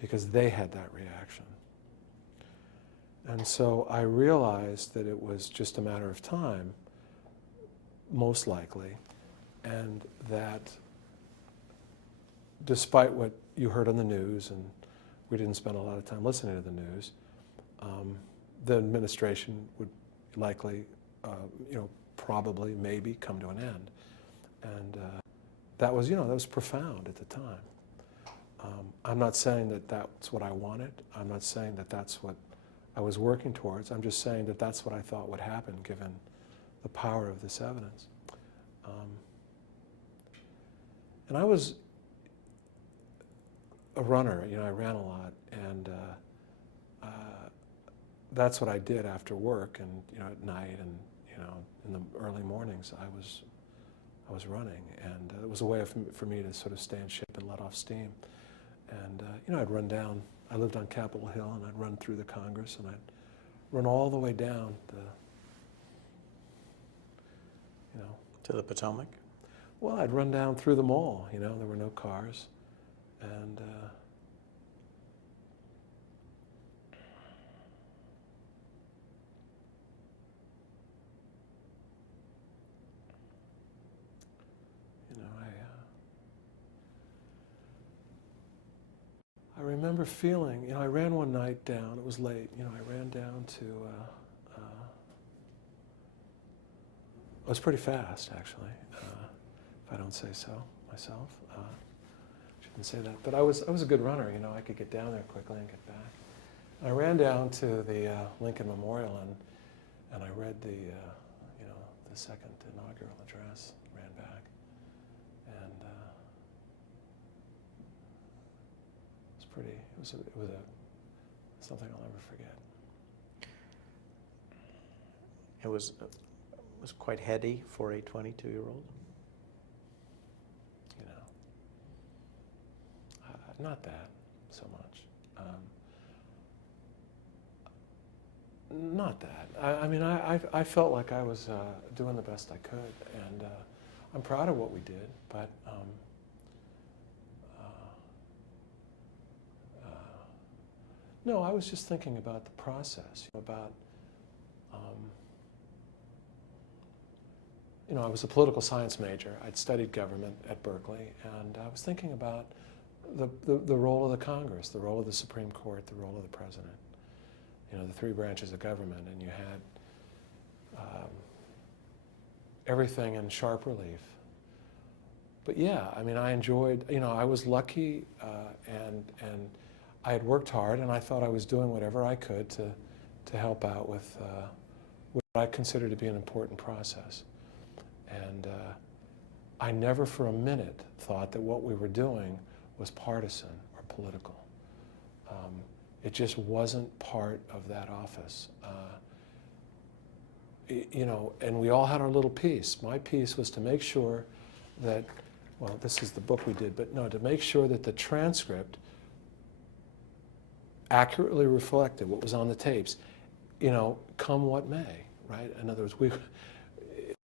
because they had that reaction. And so I realized that it was just a matter of time, most likely, and that despite what you heard on the news, and we didn't spend a lot of time listening to the news, the administration would likely, probably, maybe come to an end. And that was profound at the time. I'm not saying that that's what I wanted. I'm not saying that that's what I was working towards. I'm just saying that that's what I thought would happen given the power of this evidence. And I was a runner. I ran a lot, and that's what I did after work, and at night, and in the early mornings I was running, and it was a way for me to sort of stay in shape and let off steam. And I'd run down. I lived on Capitol Hill, and I'd run through the Congress, and I'd run all the way down To the Potomac? Well, I'd run down through the mall. There were no cars, and I remember feeling, I ran one night down, it was late, I ran down to, it was pretty fast, actually, if I don't say so myself. Shouldn't say that, but I was a good runner, I could get down there quickly and get back. I ran down to the Lincoln Memorial, and I read the second inaugural address, ran back, and it was something I'll never forget. It was quite heady for a 22-year-old. Not that so much. Not that. I felt like I was doing the best I could, and I'm proud of what we did, but no, I was just thinking about the process, about, I was a political science major. I'd studied government at Berkeley, and I was thinking about the role of the Congress, the role of the Supreme Court, the role of the President, the three branches of government, and you had everything in sharp relief. But yeah, I enjoyed, I was lucky, and I had worked hard, and I thought I was doing whatever I could to help out with what I consider to be an important process. And I never for a minute thought that what we were doing was partisan or political. It just wasn't part of that office. And we all had our little piece. My piece was to make sure that, well, this is the book we did, but no, to make sure that the transcript accurately reflected what was on the tapes, come what may, right? In other words,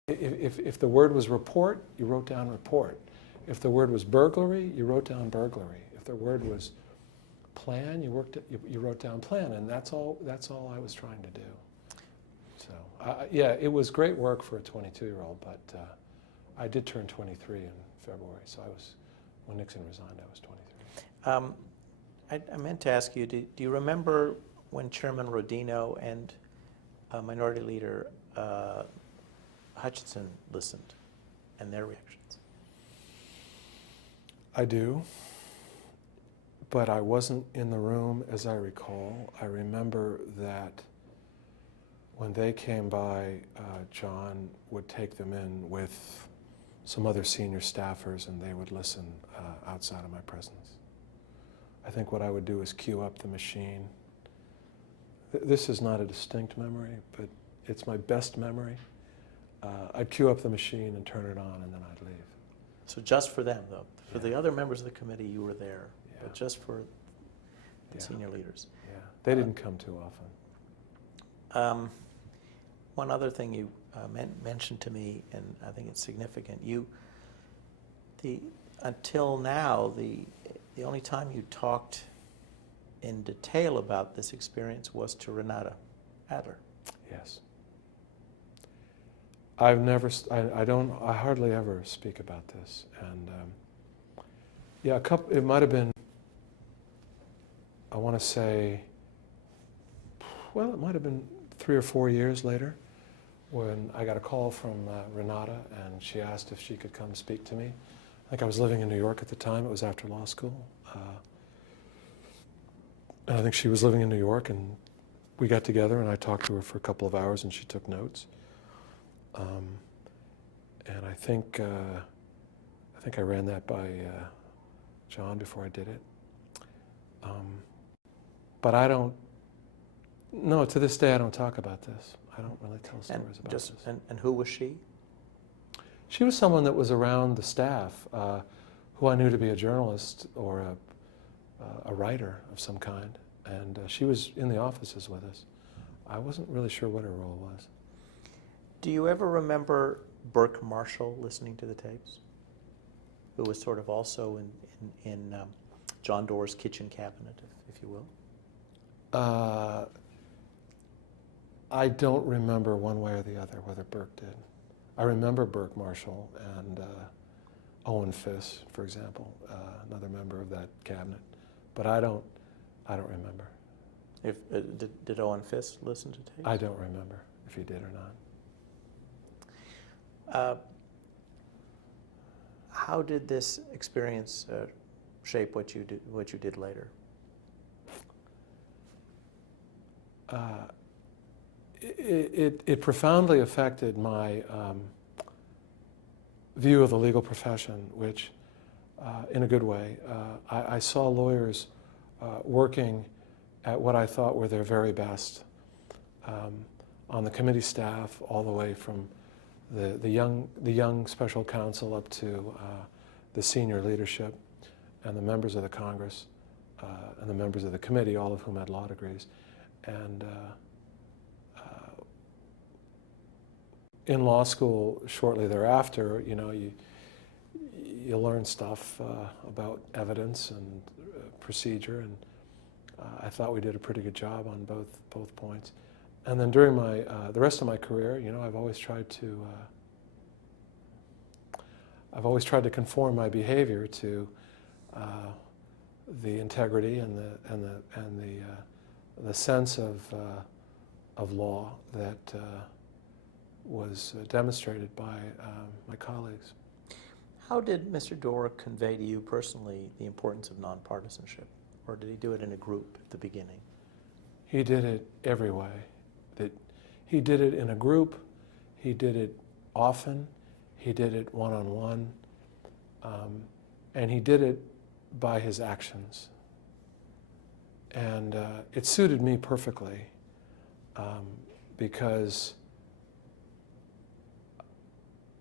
if the word was report, you wrote down report. If the word was burglary, you wrote down burglary. If the word was plan, you wrote down plan, and that's all I was trying to do. So yeah, it was great work for a 22-year-old, but I did turn 23 in February. So when Nixon resigned, I was 23. I meant to ask you, do you remember when Chairman Rodino and Minority Leader Hutchinson listened and their reactions? I do, but I wasn't in the room as I recall. I remember that when they came by, John would take them in with some other senior staffers and they would listen outside of my presence. I think what I would do is queue up the machine. This is not a distinct memory, but it's my best memory. I'd queue up the machine and turn it on and then I'd leave. So just for them, though. For Yeah. the other members of the committee, you were there, Yeah. but just for the Yeah. senior leaders. Yeah, they didn't come too often. One other thing you mentioned to me, and I think it's significant, until now, the only time you talked in detail about this experience was to Renata Adler. Yes. I've never, I hardly ever speak about this. And yeah, it might have been, I want to say, well, it might have been 3 or 4 years later when I got a call from Renata and she asked if she could come speak to me. I think I was living in New York at the time. It was after law school. And I think she was living in New York and we got together and I talked to her for a couple of hours and she took notes. And I think I ran that by John before I did it. But I don't, no, to this day I don't talk about this. I don't really tell stories about this. And who was she? She was someone that was around the staff, who I knew to be a journalist or a writer of some kind. And she was in the offices with us. I wasn't really sure what her role was. Do you ever remember Burke Marshall listening to the tapes? Who was sort of also in John Doar's kitchen cabinet, if you will? I don't remember one way or the other whether Burke did. I remember Burke Marshall and Owen Fiss, for example, another member of that cabinet. But I don't remember. Did Owen Fiss listen to tapes? I don't remember if he did or not. How did this experience shape what you did later? It profoundly affected my view of the legal profession, which, in a good way, I saw lawyers working at what I thought were their very best, on the committee staff, all the way from the young special counsel up to the senior leadership and the members of the Congress and the members of the committee, all of whom had law degrees. And in law school, shortly thereafter, you learn stuff about evidence and procedure, and I thought we did a pretty good job on both points. And then during the rest of my career, I've always tried to conform my behavior to the integrity and the sense of law that was demonstrated by my colleagues. How did Mr. Doar convey to you personally the importance of nonpartisanship, or did he do it in a group at the beginning? He did it every way. He did it in a group. He did it often. He did it one-on-one. And he did it by his actions. And it suited me perfectly because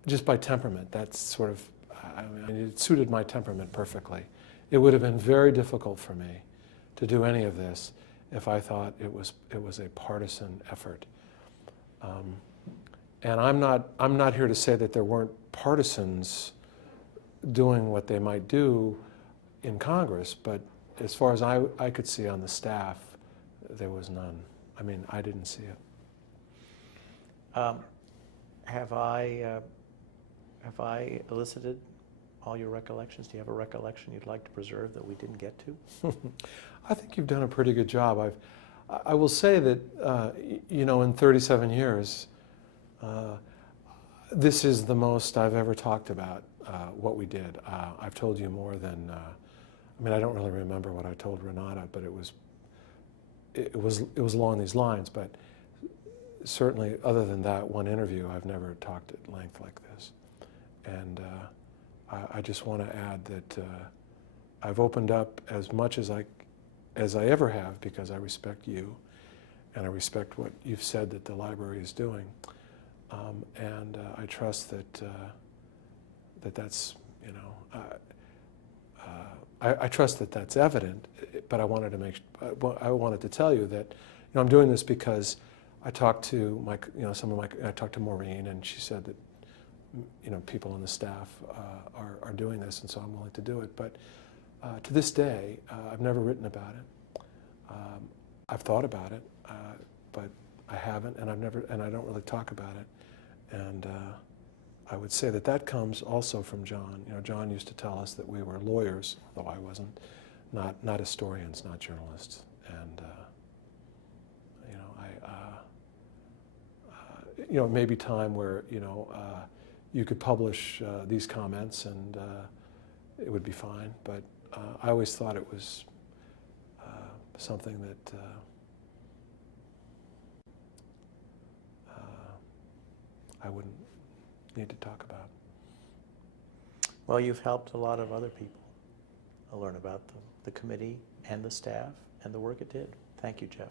just by temperament, that's sort of, it suited my temperament perfectly. It would have been very difficult for me to do any of this if I thought it was a partisan effort. And I'm not here to say that there weren't partisans doing what they might do in Congress, but as far as I could see on the staff, there was none. I mean, I didn't see it. Have I elicited all your recollections? Do you have a recollection you'd like to preserve that we didn't get to? I think you've done a pretty good job. I will say that, you know, in 37 years, this is the most I've ever talked about what we did. I've told you more than, I mean, I don't really remember what I told Renata, but it was along these lines. But certainly, other than that one interview, I've never talked at length like this. And I just want to add that I've opened up as much as I ever have, because I respect you and I respect what you've said that the library is doing. And I trust that that's, you know, I trust that that's evident. But I wanted to tell you that, you know, I'm doing this because I talked to I talked to Maureen, and she said that, you know, people on the staff are doing this, and so I'm willing to do it. But to this day, I've never written about it. I've thought about it, but I haven't, and I don't really talk about it. And I would say that comes also from John. You know, John used to tell us that we were lawyers, though I wasn't, not historians, not journalists. And you know, it may be time where, you know, you could publish these comments, and it would be fine. But I always thought it was something that I wouldn't need to talk about. Well, you've helped a lot of other people learn about the committee and the staff and the work it did. Thank you, Jeff.